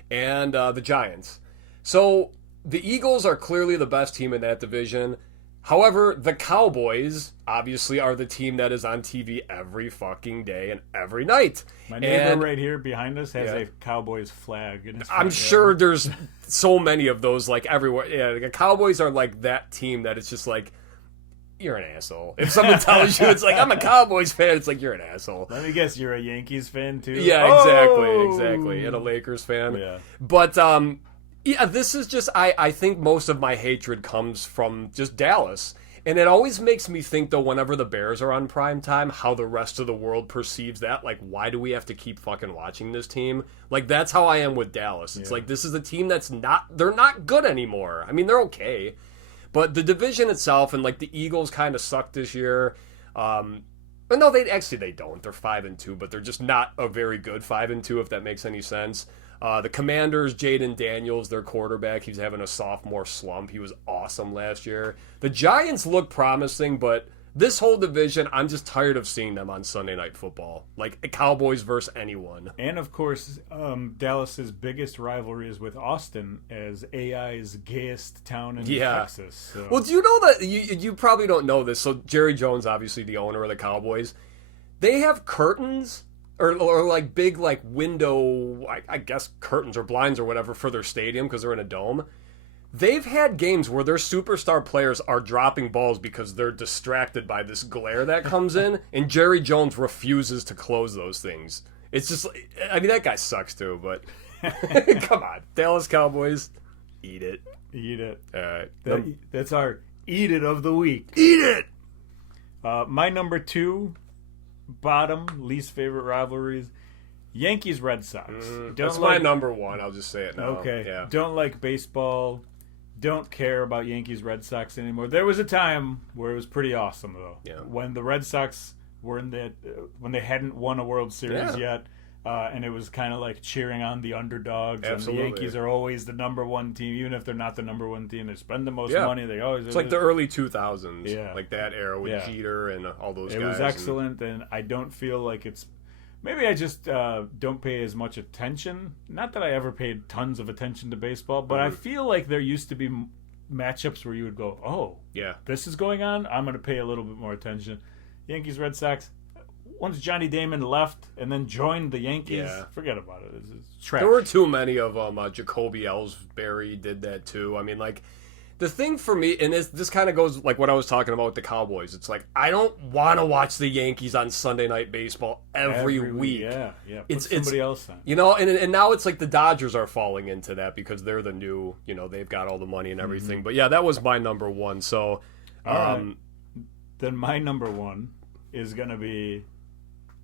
and the Giants. So the Eagles are clearly the best team in that division. However, the Cowboys obviously are the team that is on TV every fucking day and every night. My neighbor And right here behind us has Yeah. a Cowboys flag in his I'm front sure yard. there's so many of those like everywhere. Yeah, the Cowboys are like that team that it's just like, you're an asshole. If someone tells you it's like, I'm a Cowboys fan, it's like, you're an asshole. Let me guess, you're a Yankees fan too? Yeah, Oh! exactly. And a Lakers fan. Yeah. But, yeah, this is just, I think most of my hatred comes from just Dallas. And it always makes me think, though, whenever the Bears are on prime time, how the rest of the world perceives that. Like, why do we have to keep fucking watching this team? Like, that's how I am with Dallas. It's like, this is a team that's they're not good anymore. I mean, they're okay. But the division itself, and like the Eagles kind of suck this year. But no, they don't. They're 5-2, but they're just not a very good 5-2, if that makes any sense. The Commanders, Jaden Daniels, their quarterback, he's having a sophomore slump. He was awesome last year. The Giants look promising, but this whole division, I'm just tired of seeing them on Sunday Night Football. Like, Cowboys versus anyone. And, of course, Dallas's biggest rivalry is with Austin as AI's gayest town in Texas. So. Well, do you know that, you probably don't know this, so Jerry Jones, obviously the owner of the Cowboys, they have curtains, or like big like window, I guess curtains or blinds or whatever for their stadium because they're in a dome. They've had games where their superstar players are dropping balls because they're distracted by this glare that comes in, and Jerry Jones refuses to close those things. It's just, I mean, that guy sucks too, but come on. Dallas Cowboys, eat it. Eat it. All right. That's our Eat It of the Week. Eat it! My number 2, bottom, least favorite rivalries, Yankees Red Sox. That's my number 1, I'll just say it now. Okay. Yeah. Don't like baseball. Don't care about Yankees Red Sox anymore. There was a time where it was pretty awesome though. Yeah. When the Red Sox were in that, when they hadn't won a World Series yet, and it was kind of like cheering on the underdogs. Absolutely. And the Yankees are always the number 1 team, even if they're not the number 1 team. They spend the most money. They always. It's like the early 2000s, like that era with Jeter and all those guys. It was excellent, and I don't feel like it's. Maybe I just don't pay as much attention. Not that I ever paid tons of attention to baseball, but I feel like there used to be matchups where you would go, oh, this is going on? I'm going to pay a little bit more attention. Yankees, Red Sox, once Johnny Damon left and then joined the Yankees, forget about it. It's trash. There were too many of them. Jacoby Ellsbury did that too. I mean, like, the thing for me, and this kind of goes like what I was talking about with the Cowboys. It's like, I don't want to watch the Yankees on Sunday Night Baseball every week. Yeah. It's somebody else on. You know, and now it's like the Dodgers are falling into that because they're the new, you know, they've got all the money and everything. But yeah, that was my number 1. So, then my number 1 is going to be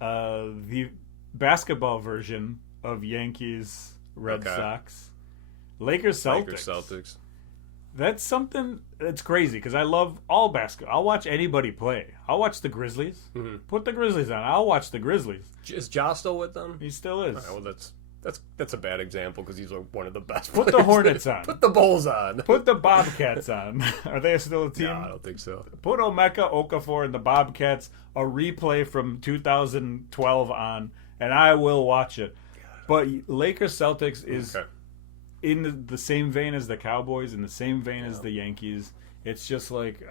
the basketball version of Yankees Red Sox. Lakers Celtics. That's something that's crazy because I love all basketball. I'll watch anybody play. I'll watch the Grizzlies. Put the Grizzlies on. I'll watch the Grizzlies. Is Ja still with them? He still is. Right, well, that's a bad example because he's like one of the best. Put the Hornets on. Put the Bulls on. Put the Bobcats on. Are they still a team? No, I don't think so. Put Omeka Okafor and the Bobcats, a replay from 2012 on, and I will watch it. But Lakers Celtics is in the same vein as the Cowboys, in the same vein as the Yankees. It's just like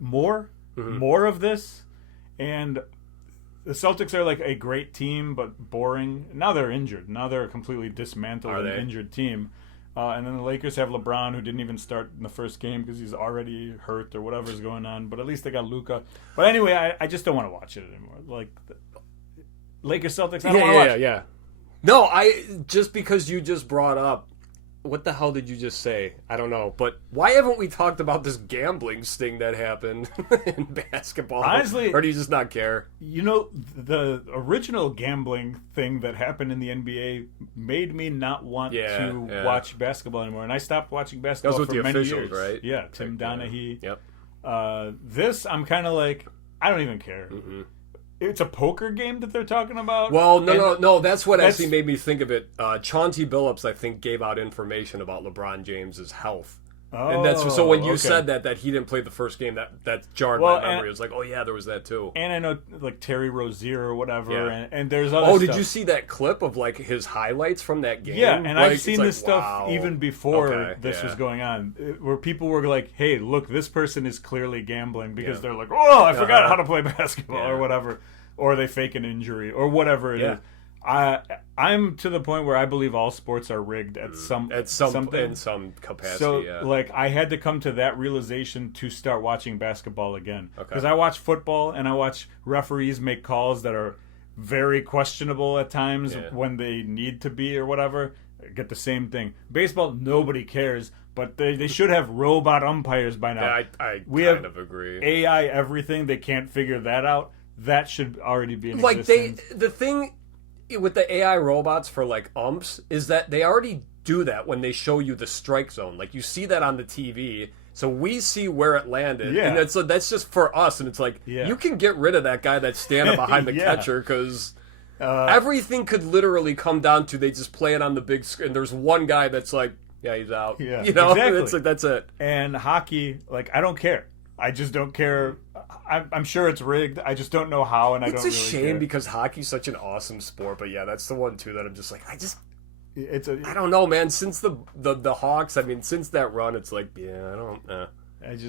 more of this, and the Celtics are like a great team, but boring. Now they're injured. Now they're a completely dismantled and injured team. And then the Lakers have LeBron, who didn't even start in the first game because he's already hurt or whatever's going on. But at least they got Luka. But anyway, I just don't want to watch it anymore. Like Lakers Celtics, I don't want to watch it. Yeah. No, just because you just brought up, what the hell did you just say? I don't know. But why haven't we talked about this gambling sting that happened in basketball? Honestly, or do you just not care? You know, the original gambling thing that happened in the NBA made me not want to watch basketball anymore. And I stopped watching basketball for many years. Right? Yeah, Tim Donaghy. Yep. This, I'm kind of like, I don't even care. It's a poker game that they're talking about? Well, no. That's what actually made me think of it. Chauncey Billups, I think, gave out information about LeBron James's health. Oh, and that's so when you said that he didn't play the first game, that jarred my memory. It was like, oh yeah, there was that too. And I know like Terry Rozier or whatever, and there's other stuff. Did you see that clip of like his highlights from that game? Yeah, and I've seen this stuff even before this was going on, where people were like, hey, look, this person is clearly gambling because they're like, oh, I forgot how to play basketball or whatever, or they fake an injury or whatever it is. I'm to the point where I believe all sports are rigged at some in some capacity. So like I had to come to that realization to start watching basketball again, because I watch football and I watch referees make calls that are very questionable at times when they need to be or whatever. I get the same thing. Baseball, nobody cares, But they should have robot umpires by now. Yeah, I we kind have of agree. AI everything. They can't figure that out. That should already be in Like existence. the thing with the AI robots for like umps is that they already do that when they show you the strike zone. Like you see that on the TV. So we see where it landed, Yeah. and that's just for us. And it's like you can get rid of that guy that's standing behind the catcher because everything could literally come down to they just play it on the big screen. There's one guy that's like, yeah, he's out. Yeah, you know, exactly. it's like that's it. And hockey, like I don't care. I just don't care. I'm sure it's rigged. I just don't know how, and I don't It's really a shame care. because hockey's such an awesome sport. But yeah, that's the one too that I'm just like I I don't know, man. Since the Hawks, I mean, since that run, it's like I don't.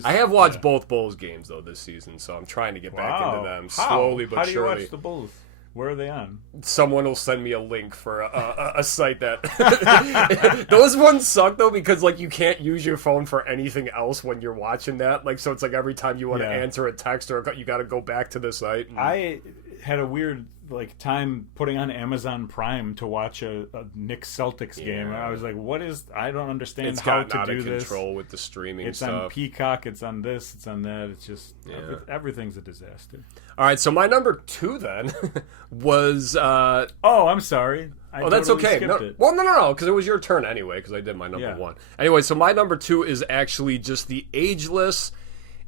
I have watched both Bulls games though this season, so I'm trying to get back into them slowly but How do you surely. watch the Bulls? Where are they on? Someone will send me a link for a site that those ones suck though because like you can't use your phone for anything else when you're watching that. Like so, it's like every time you want to answer a text or you got to go back to the site. I had a weird time putting on Amazon Prime to watch a Knicks Celtics game. And I was like, "What is? I don't understand It's how gotten to out do of this." control with the streaming It's stuff. on Peacock. It's on this. It's on that. It's just everything's a disaster. All right, so my number 2 then was. Oh, I'm sorry. That's totally okay. skipped it. Well, no, because it was your turn anyway. Because I did my number 1. Anyway, so my number 2 is actually just the ageless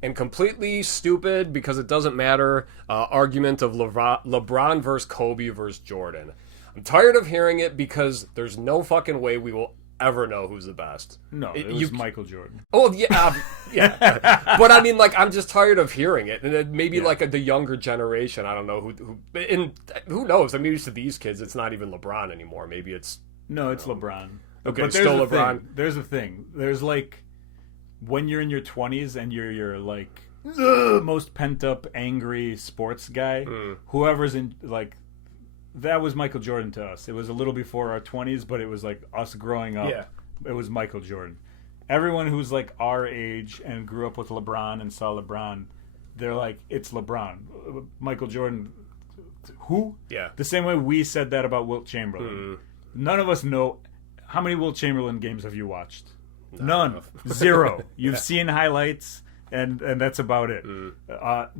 and completely stupid because it doesn't matter argument of LeBron versus Kobe versus Jordan. I'm tired of hearing it because there's no fucking way we will ever know who's the best. No, it was Michael Jordan. Oh yeah, yeah. But I mean, like, I'm just tired of hearing it, and then maybe like the younger generation. I don't know who knows. I mean, to these kids, it's not even LeBron anymore. Maybe it's it's LeBron. Okay, but still LeBron. There's a thing. There's like when you're in your 20s and you're like the most pent up, angry sports guy. Whoever's in like. That was Michael Jordan to us. It was a little before our 20s, but it was like us growing up. Yeah. It was Michael Jordan. Everyone who's like our age and grew up with LeBron and saw LeBron, they're like, it's LeBron. Michael Jordan, who? Yeah. The same way we said that about Wilt Chamberlain. None of us know. How many Wilt Chamberlain games have you watched? None. Zero. You've seen highlights. And that's about it.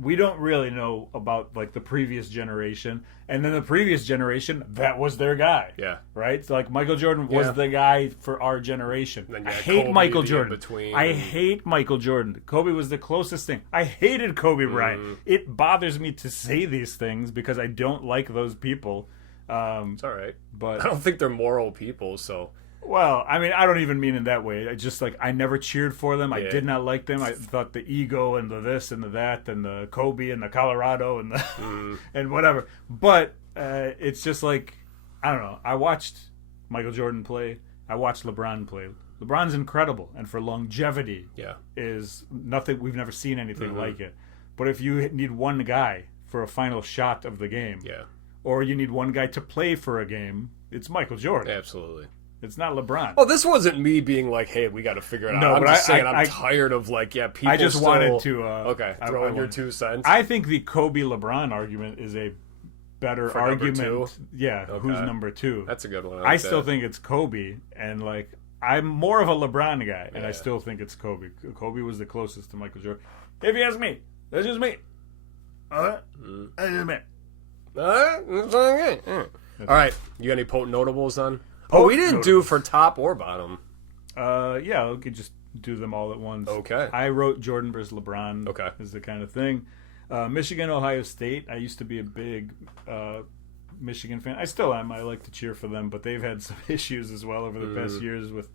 We don't really know about like the previous generation, and then the previous generation that was their guy. Yeah, right. So like Michael Jordan was the guy for our generation. Then I hate Kobe Michael in Jordan. between. I hate Michael Jordan. Kobe was the closest thing. I hated Kobe Bryant. It bothers me to say these things because I don't like those people. It's all right, but I don't think they're moral people. So. Well, I mean, I don't even mean in that way. I just like I never cheered for them. I did not like them. I thought the ego and the this and the that and the Kobe and the Colorado and the and whatever. But it's just like I don't know. I watched Michael Jordan play. I watched LeBron play. LeBron's incredible, and for longevity, is nothing. We've never seen anything like it. But if you need one guy for a final shot of the game, or you need one guy to play for a game, it's Michael Jordan. Absolutely. It's not LeBron. Oh, this wasn't me being like, "Hey, we got to figure it out." No, I'm but just saying I'm tired of like, people. I just wanted to throw in your 2 cents. I think the Kobe LeBron argument is a better For argument. number 2? Yeah, who's number 2? That's a good one. I still think it's Kobe, and like I'm more of a LeBron guy, and I still think it's Kobe. Kobe was the closest to Michael Jordan. If you ask me, that's just me. That's just me. All right, you got any potent notables on? Oh, we didn't do for top or bottom. Yeah, we could just do them all at once. Okay. I wrote Jordan versus LeBron. Okay. Is the kind of thing. Michigan, Ohio State. I used to be a big Michigan fan. I still am. I like to cheer for them, but they've had some issues as well over the past years with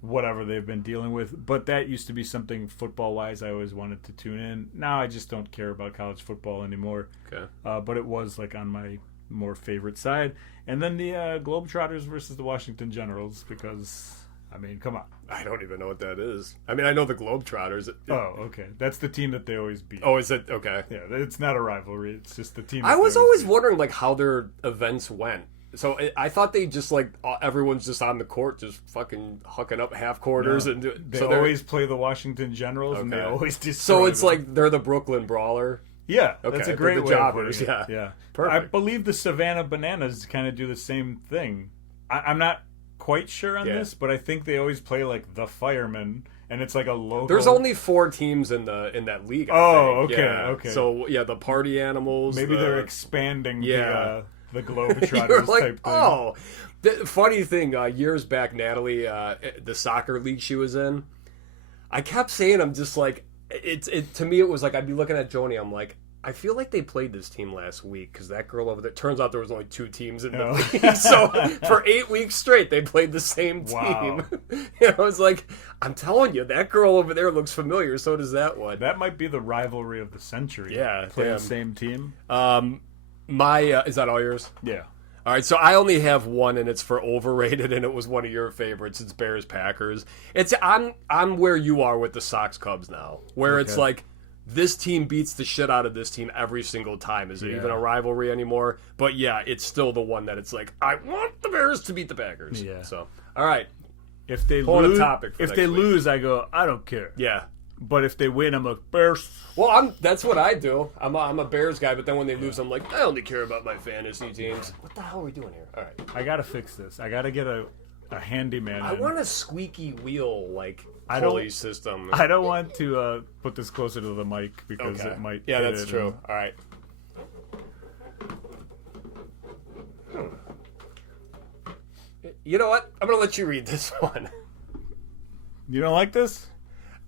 whatever they've been dealing with. But that used to be something football-wise I always wanted to tune in. Now I just don't care about college football anymore. Okay. But it was like on my more favorite side. And then the Globetrotters versus the Washington Generals because, I mean, come on. I don't even know what that is. I mean, I know the Globetrotters. Oh, okay. That's the team that they always beat. Oh, is it? Okay. Yeah, it's not a rivalry. It's just the team. I was always wondering, like, how their events went. So I thought they just, like, everyone's just on the court just fucking hucking up half quarters. No, and they so always play the Washington Generals, and they always destroy So it's them. like they're the Brooklyn Brawler. Yeah, okay, that's a great the way jobbers, of putting it. yeah. Perfect. I Perfect. believe the Savannah Bananas kind of do the same thing. I'm not quite sure on this, but I think they always play like the Firemen, and it's like a local. There's only 4 teams in that league. I think. Okay. So the Party Animals. Maybe they're expanding the Globetrotters You're like, type thing. oh, the funny thing. Years back, Natalie, the soccer league she was in, I kept saying, I'm just like, it to me it was like I'd be looking at Joni, I'm like, I feel like they played this team last week because that girl over there. Turns out there was only 2 teams in the league, so for 8 weeks straight they played the same team. Wow. It's like, I'm telling you, that girl over there looks familiar. So does that one. That might be the rivalry of the century. Yeah, play the same team. Is that all yours? Yeah. All right, so I only have one, and it's for overrated, and it was one of your favorites. It's Bears Packers. I'm where you are with the Sox Cubs now, where it's like, this team beats the shit out of this team every single time. Is it even a rivalry anymore? But yeah, it's still the one that it's like, I want the Bears to beat the Packers. Yeah. So, all right. If they Pulling lose, a topic for if next they week. lose, I go, I don't care. Yeah. But if they win, I'm a Bears. Well, that's what I do. I'm a Bears guy, but then when they lose, I'm like, I only care about my fantasy teams. What the hell are we doing here? All right. I gotta fix this. I gotta get a handyman. I want a squeaky wheel pulley system. I don't want to put this closer to the mic because it might. Yeah, hit that's it true. All right. You know what? I'm gonna let you read this one. You don't like this?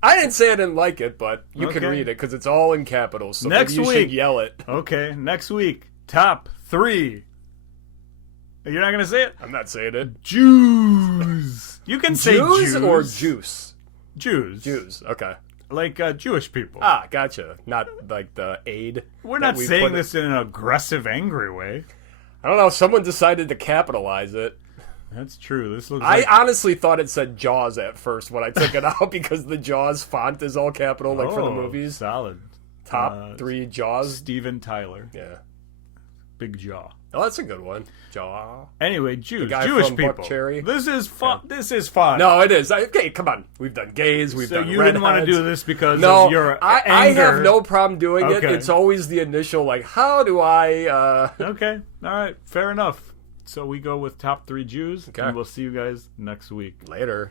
I didn't say I didn't like it, but you can Okay. read it because it's all in capitals. So Next maybe you week. should yell it. Okay, next week, top 3. You're not gonna say it? I'm not saying it. Jews. You can say Jews or juice. Jews. Jews. Okay. Like Jewish people. Ah, gotcha. Not like the aid. We're that not we saying put this in an aggressive, angry way. I don't know. Someone decided to capitalize it. That's true. This looks I like... honestly thought it said Jaws at first when I took it out because the Jaws font is all capital, like for the movies. Solid. Top 3 Jaws. Steven Tyler. Yeah. Big jaw. Oh, that's a good one. Jaw. Anyway, Jews. guy Jewish from people. Buck Cherry. This is fun. Yeah. This is fun. No, it is. Okay, come on. We've done gays. We've done you didn't want to redheads. do this because No, of your I anger. have no problem doing it. Okay. It's always the initial, like, how do I... Okay. All right. Fair enough. So we go with top 3 Jews, Okay. and we'll see you guys next week. Later.